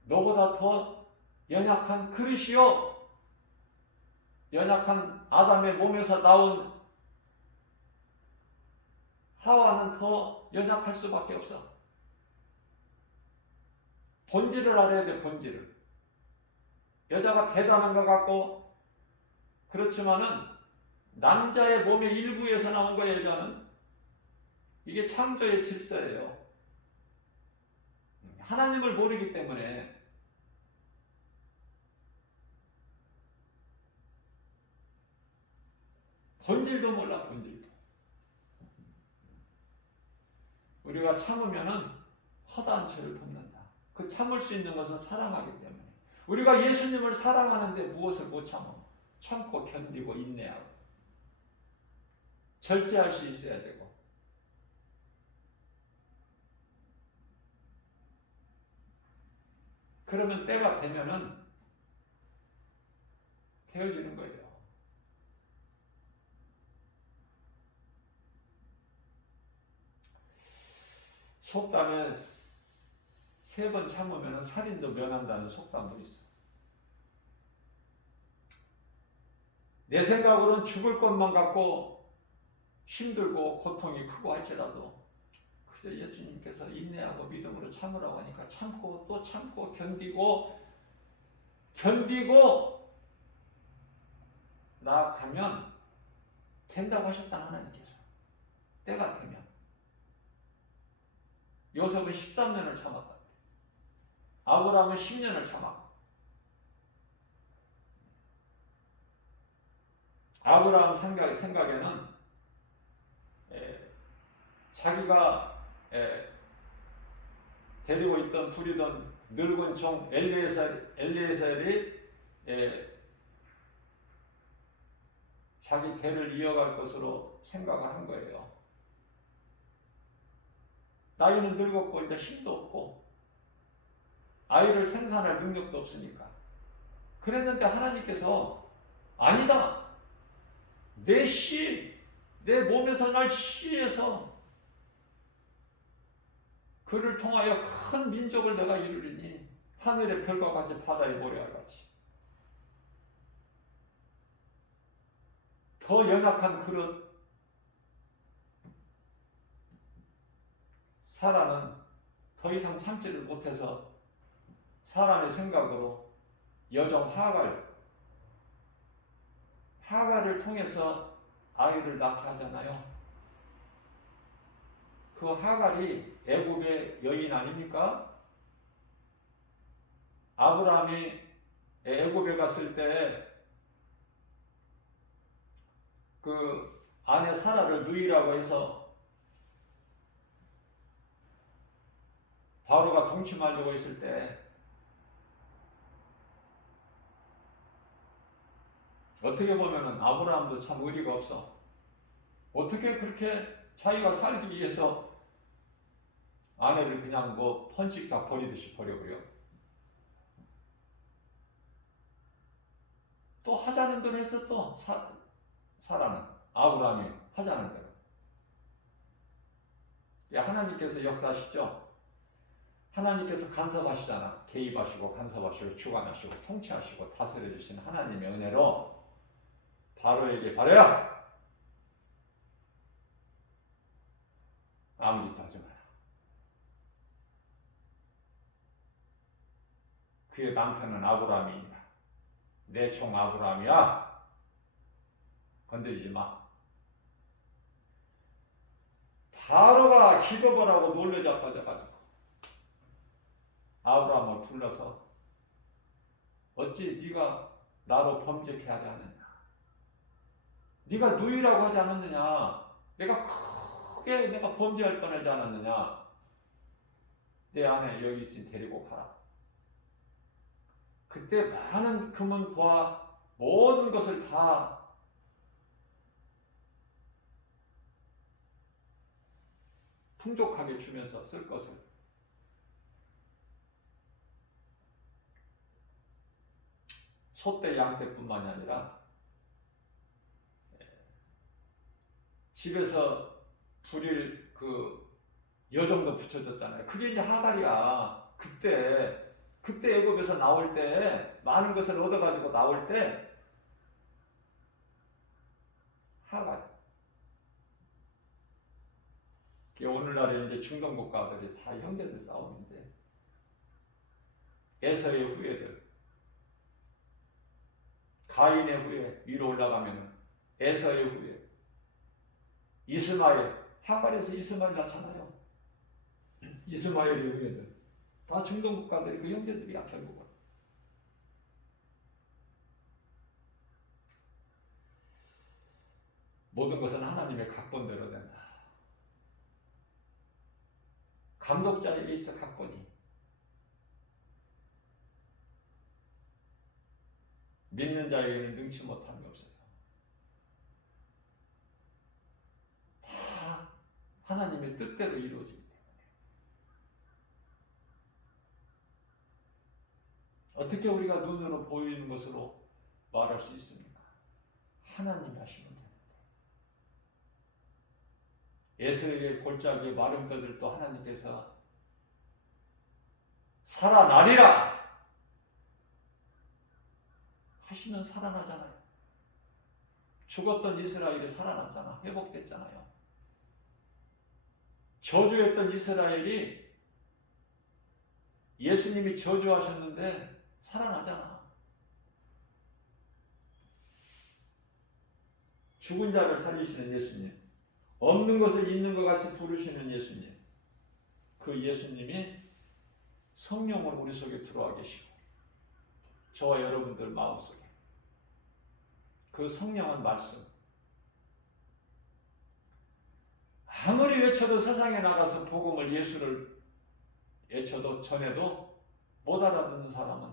너보다 더 연약한 그릇이요. 연약한 아담의 몸에서 나온 하와는 더 연약할 수밖에 없어. 본질을 알아야 돼. 본질을. 여자가 대단한 것 같고 그렇지만은 남자의 몸의 일부에서 나온 거예요. 여자는. 이게 창조의 질서예요. 하나님을 모르기 때문에 본질도 몰라. 본질도. 우리가 참으면은 허다한 죄를 돕는다. 그 참을 수 있는 것은 사랑하기 때문에. 우리가 예수님을 사랑하는데 무엇을 못 참아? 참고 견디고 인내하고 절제할 수 있어야 되고. 그러면 때가 되면은 헤어지는 거예요. 속담에 3번 참으면 살인도 면한다는 속담도 있어. 내 생각으로는 죽을 것만 같고 힘들고 고통이 크고 할지라도 그저 예수님께서 인내하고 믿음으로 참으라고 하니까 참고 또 참고 견디고 나아가면 된다고 하셨잖아, 하나님께서. 때가 되면. 요셉은 13년을 참았다. 아브라함은 10년을 참았고. 아브라함 생각에는 자기가 데리고 있던 부리던 늙은 종 엘리에셀이 자기 대를 이어갈 것으로 생각을 한 거예요. 나이는 늙었고 이제 힘도 없고 아이를 생산할 능력도 없으니까. 그랬는데 하나님께서 아니다. 내 몸에서 날 씨에서 그를 통하여 큰 민족을 내가 이루리니 하늘의 별과 같이 바다의 모래와 같이. 더 연약한 그릇 사라는 더 이상 참지를 못해서 사람의 생각으로 여종 하갈을 통해서 아이를 낳게 하잖아요. 그 하갈이 애굽의 여인 아닙니까? 아브라함이 애굽에 갔을 때 그 아내 사라를 누이라고 해서 바로가 동침하려고 했을 때 어떻게 보면은 아브라함도 참 의리가 없어. 어떻게 그렇게 자기가 살기 위해서 아내를 그냥 뭐 펀식 다 버리듯이 버려버려. 또 하자는 대로 했어. 또 사라는 아브라함이 하자는 대로. 하나님께서 역사하시죠. 하나님께서 간섭하시잖아. 개입하시고 간섭하시고 주관하시고 통치하시고 다스려 주신 하나님의 은혜로 바로에게 바로야 아무 짓도 하지 마라. 그의 남편은 아브라함이니라. 내 종 아브라함이야. 건드리지 마. 바로가 기겁을 하고 놀래 자빠져가지고 아브라함을 불러서 어찌 네가 나로 범죄케 하지 않느냐. 네가 누이라고 하지 않았느냐. 내가 범죄할 뻔하지 않았느냐. 내 아내 여기 있으니 데리고 가라. 그때 많은 금은 보아 모든 것을 다 풍족하게 주면서 쓸 것을 소떼 양떼뿐만이 아니라 집에서 부릴 그 여종도 붙여줬잖아요. 그게 이제 하갈이야. 그때 애굽에서 나올 때 많은 것을 얻어가지고 나올 때 하갈. 오늘날에 이제 중동 국가들이 다 형제들 싸움인데 에서의 후예들, 가인의 후예 위로 올라가면 에서의 후예, 이스마엘, 하갈에서 이스마엘 낳잖아요. 이스마엘의 후예들 다 중동 국가들이 그 형제들이야 결국은. 모든 것은 하나님의 각본대로 된다. 감독자에게 있어 각본이. 믿는 자에게는 능치 못함이 없어요. 다 하나님의 뜻대로 이루어지기 때문에. 어떻게 우리가 눈으로 보이는 것으로 말할 수 있습니까? 하나님이 하시면 됩니다. 에서의 골짜기의 마른 뼈들도 하나님께서 살아나리라 하시면 살아나잖아요. 죽었던 이스라엘이 살아났잖아. 회복됐잖아요. 저주했던 이스라엘이 예수님이 저주하셨는데 살아나잖아. 죽은 자를 살리시는 예수님, 없는 것을 있는 것 같이 부르시는 예수님, 그 예수님이 성령을 우리 속에 들어와 계시고 저와 여러분들 마음속에 그 성령은 말씀. 아무리 외쳐도 세상에 나가서 복음을 예수를 외쳐도 전해도 못 알아듣는 사람은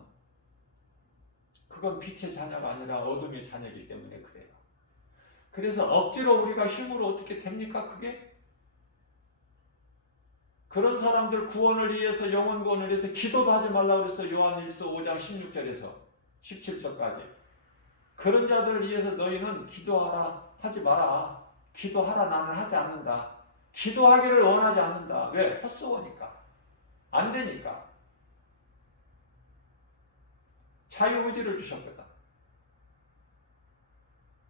그건 빛의 자녀가 아니라 어둠의 자녀이기 때문에 그래요. 그래서 억지로 우리가 힘으로 어떻게 됩니까? 그게? 그런 사람들 구원을 위해서 영혼 구원을 위해서 기도도 하지 말라고 그래서 요한일서 5장 16절에서 17절까지 그런 자들을 위해서 너희는 기도하라 하지 마라. 기도하라 나는 하지 않는다. 기도하기를 원하지 않는다. 왜? 헛소니까. 안 되니까. 자유의지를 주셨거든.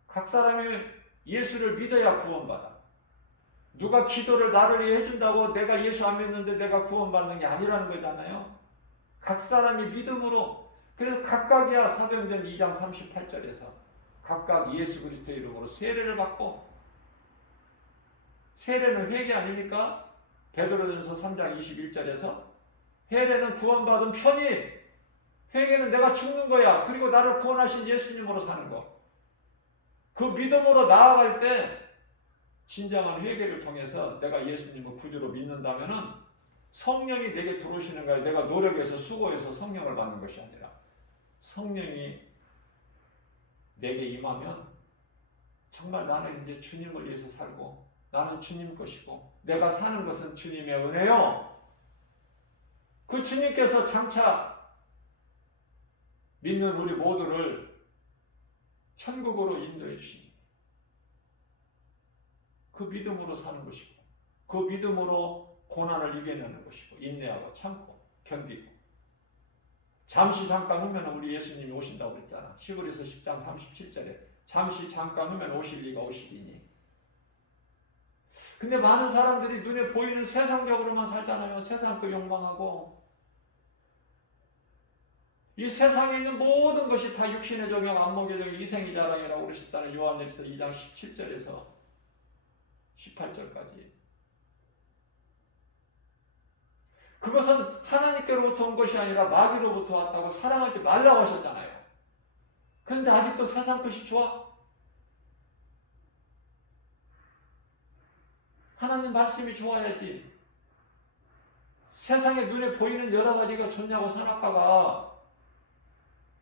각 사람이 예수를 믿어야 구원받아. 누가 기도를 나를 위해 해준다고 내가 예수 안 믿는데 내가 구원받는 게 아니라는 거잖아요. 각 사람이 믿음으로. 그래서 각각이야. 사도행전 2장 38절에서 각각 예수 그리스도 이름으로 세례를 받고, 세례는 회개 아닙니까? 베드로전서 3장 21절에서 회개는 구원받은 편이, 회개는 내가 죽는 거야. 그리고 나를 구원하신 예수님으로 사는 거. 그 믿음으로 나아갈 때 진정한 회개를 통해서 내가 예수님을 구주로 믿는다면은 성령이 내게 들어오시는 거야. 내가 노력해서 수고해서 성령을 받는 것이 아니라 성령이 내게 임하면 정말 나는 이제 주님을 위해서 살고 나는 주님 것이고 내가 사는 것은 주님의 은혜요. 그 주님께서 장차 믿는 우리 모두를 천국으로 인도해 주십니다. 그 믿음으로 사는 것이고 그 믿음으로 고난을 이겨내는 것이고 인내하고 참고 견디고 잠시 잠깐 후면 우리 예수님이 오신다고 그랬잖아. 히브리서 10장 37절에 잠시 잠깐 후면 오실 리가 오시리니. 근데 많은 사람들이 눈에 보이는 세상적으로만 살잖아요. 세상 그 욕망하고 이 세상에 있는 모든 것이 다 육신의 정욕, 안목의 정욕, 이생의 자랑이라고 그러셨잖아요. 요한일서 2장 17절에서 18절까지. 그것은 하나님께로부터 온 것이 아니라 마귀로부터 왔다고 사랑하지 말라고 하셨잖아요. 그런데 아직도 세상 것이 좋아? 하나님 말씀이 좋아야지. 세상에 눈에 보이는 여러 가지가 좋냐고 선악과가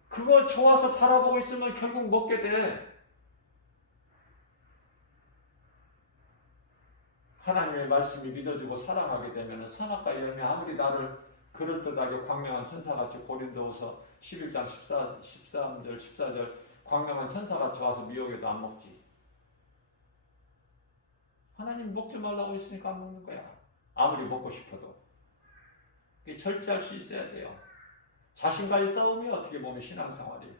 그거 좋아서 바라보고 있으면 결국 먹게 돼. 하나님의 말씀이 믿어지고 사랑하게 되면 선악과 열매 아무리 나를 그럴듯하게 광명한 천사같이 고린도후서 11장 13절 14절 광명한 천사같이 와서 미혹해도 안 먹지. 하나님 먹지 말라고 했으니까 안 먹는 거야. 아무리 먹고 싶어도. 그게 절제할 수 있어야 돼요. 자신과의 싸움이 어떻게 보면 신앙생활이에요.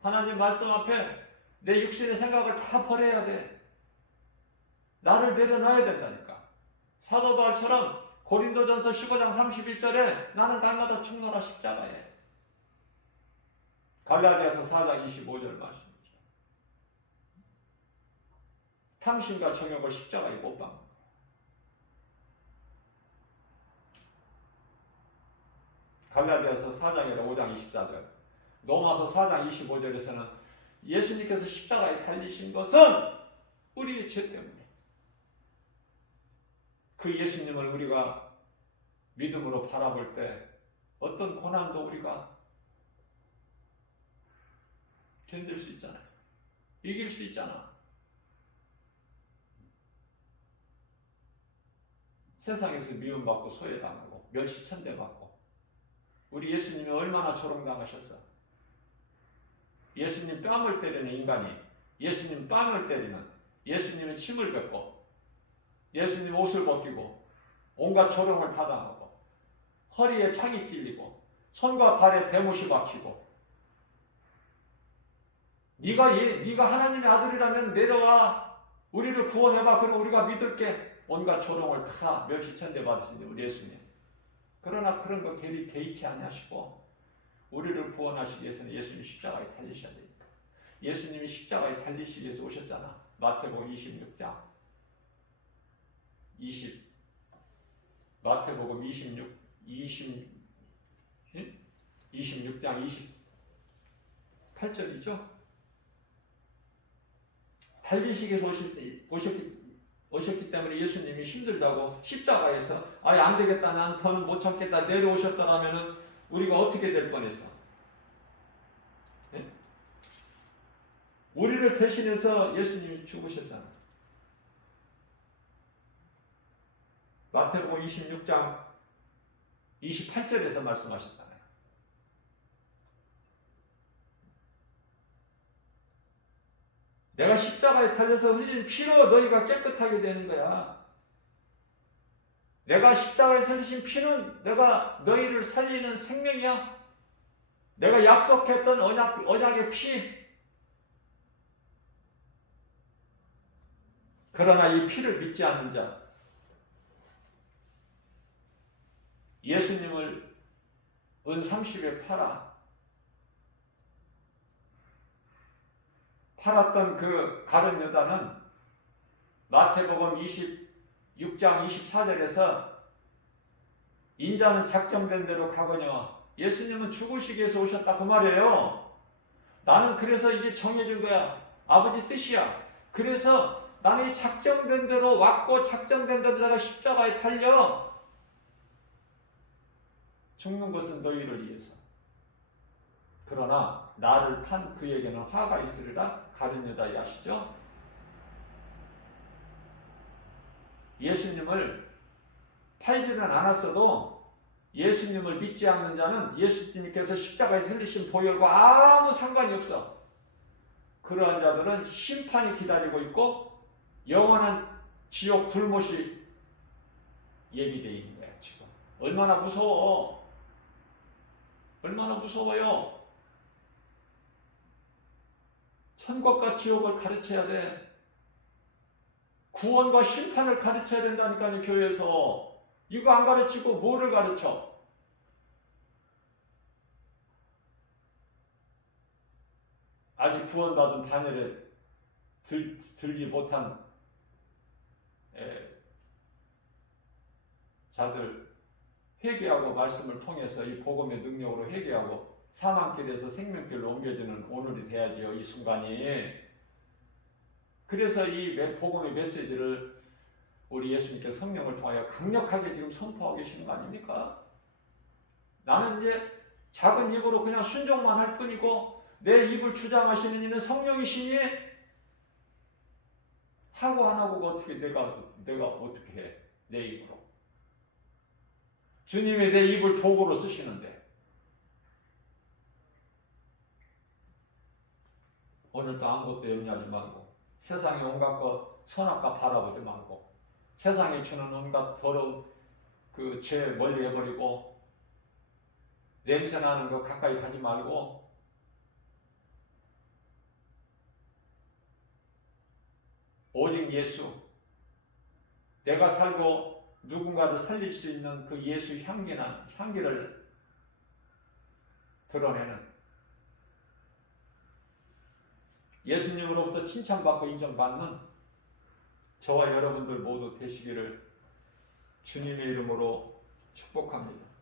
하나님 말씀 앞에 내 육신의 생각을 다 버려야 돼. 나를 내려놔야 된다니까. 사도 바울처럼 고린도전서 15장 31절에 나는 날마다 죽노라 십자가에. 갈라디아서 4장 25절 말씀이죠. 탐심과 정욕을 십자가에 못 박는 거예요. 갈라디아서 4장이라 5장 24절. 로마서 4장 25절에서는 예수님께서 십자가에 달리신 것은 우리의 죄 때문에. 그 예수님을 우리가 믿음으로 바라볼 때 어떤 고난도 우리가 견딜 수 있잖아요. 이길 수 있잖아. 세상에서 미움받고 소외당하고 멸시천대받고 우리 예수님이 얼마나 조롱당하셨어. 예수님 뺨을 때리는 인간이 예수님 빵을 때리는 예수님은 침을 뱉고 예수님 옷을 벗기고 온갖 조롱을 다 당하고 허리에 창이 찔리고 손과 발에 대못이 박히고 네가 하나님의 아들이라면 내려와 우리를 구원해봐. 그리고 우리가 믿을게. 온갖 조롱을 다 멸시천대 받으신 우리 예수님. 그러나 그런 거 개의치 아니하시고 우리를 구원하시기 위해서는 예수님 십자가에 달리셔야 되니까. 예수님이 십자가에 달리시기 위해서 오셨잖아. 마태복음 26장 20 마태복음 26장 28절이죠. 달리시게서 오셨기 때문에 예수님이 힘들다고 십자가에서 아예 안 되겠다, 난 더는 못 참겠다 내려오셨더라면은 우리가 어떻게 될 뻔했어? 네? 우리를 대신해서 예수님이 죽으셨잖아. 마태복음 26장 28절에서 말씀하셨잖아요. 내가 십자가에 달려서 흘린 피로 너희가 깨끗하게 되는 거야. 내가 십자가에서 흘리신 피는 내가 너희를 살리는 생명이야. 내가 약속했던 언약의 피. 그러나 이 피를 믿지 않는 자, 예수님을 은 30에 팔았던 그 가룟 유다는 마태복음 26장 24절에서 인자는 작정된 대로 가거니와 예수님은 죽으시기 위해서 오셨다 그 말이에요. 나는 그래서 이게 정해진 거야. 아버지 뜻이야. 그래서 나는 이 작정된 대로 왔고 작정된 대로 내가 십자가에 달려 죽는 것은 너희를 위해서. 그러나 나를 판 그에게는 화가 있으리라. 가룟 유다 아시죠? 예수님을 팔지는 않았어도 예수님을 믿지 않는 자는 예수님께서 십자가에 흘리신 보혈과 아무 상관이 없어. 그러한 자들은 심판이 기다리고 있고 영원한 지옥 불못이 예비되어 있는 거야. 지금 얼마나 무서워. 얼마나 무서워요. 천국과 지옥을 가르쳐야 돼. 구원과 심판을 가르쳐야 된다니까요. 교회에서. 이거 안 가르치고 뭐를 가르쳐? 아직 구원받은 단열에 들지 못한 자들 회개하고 말씀을 통해서 이 복음의 능력으로 회개하고 사망길에서 생명길로 옮겨지는 오늘이 돼야지요. 이 순간이. 그래서 이 복음의 메시지를 우리 예수님께서 성령을 통하여 강력하게 지금 선포하고 계시는 거 아닙니까? 나는 이제 작은 입으로 그냥 순종만 할 뿐이고 내 입을 주장하시는 이는 성령이시니 하고 안 하고가 어떻게 내가 어떻게 해? 내 입으로. 주님이 내 입을 도구로 쓰시는데 오늘도 아무것도 염려하지 말고 세상의 온갖 것 선악과 바라보지 말고 세상이 주는 온갖 더러운 그 죄 멀리 해버리고 냄새나는 거 가까이 가지 말고 오직 예수, 내가 살고 누군가를 살릴 수 있는 그 예수 향기를 드러내는 예수님으로부터 칭찬받고 인정받는 저와 여러분들 모두 되시기를 주님의 이름으로 축복합니다.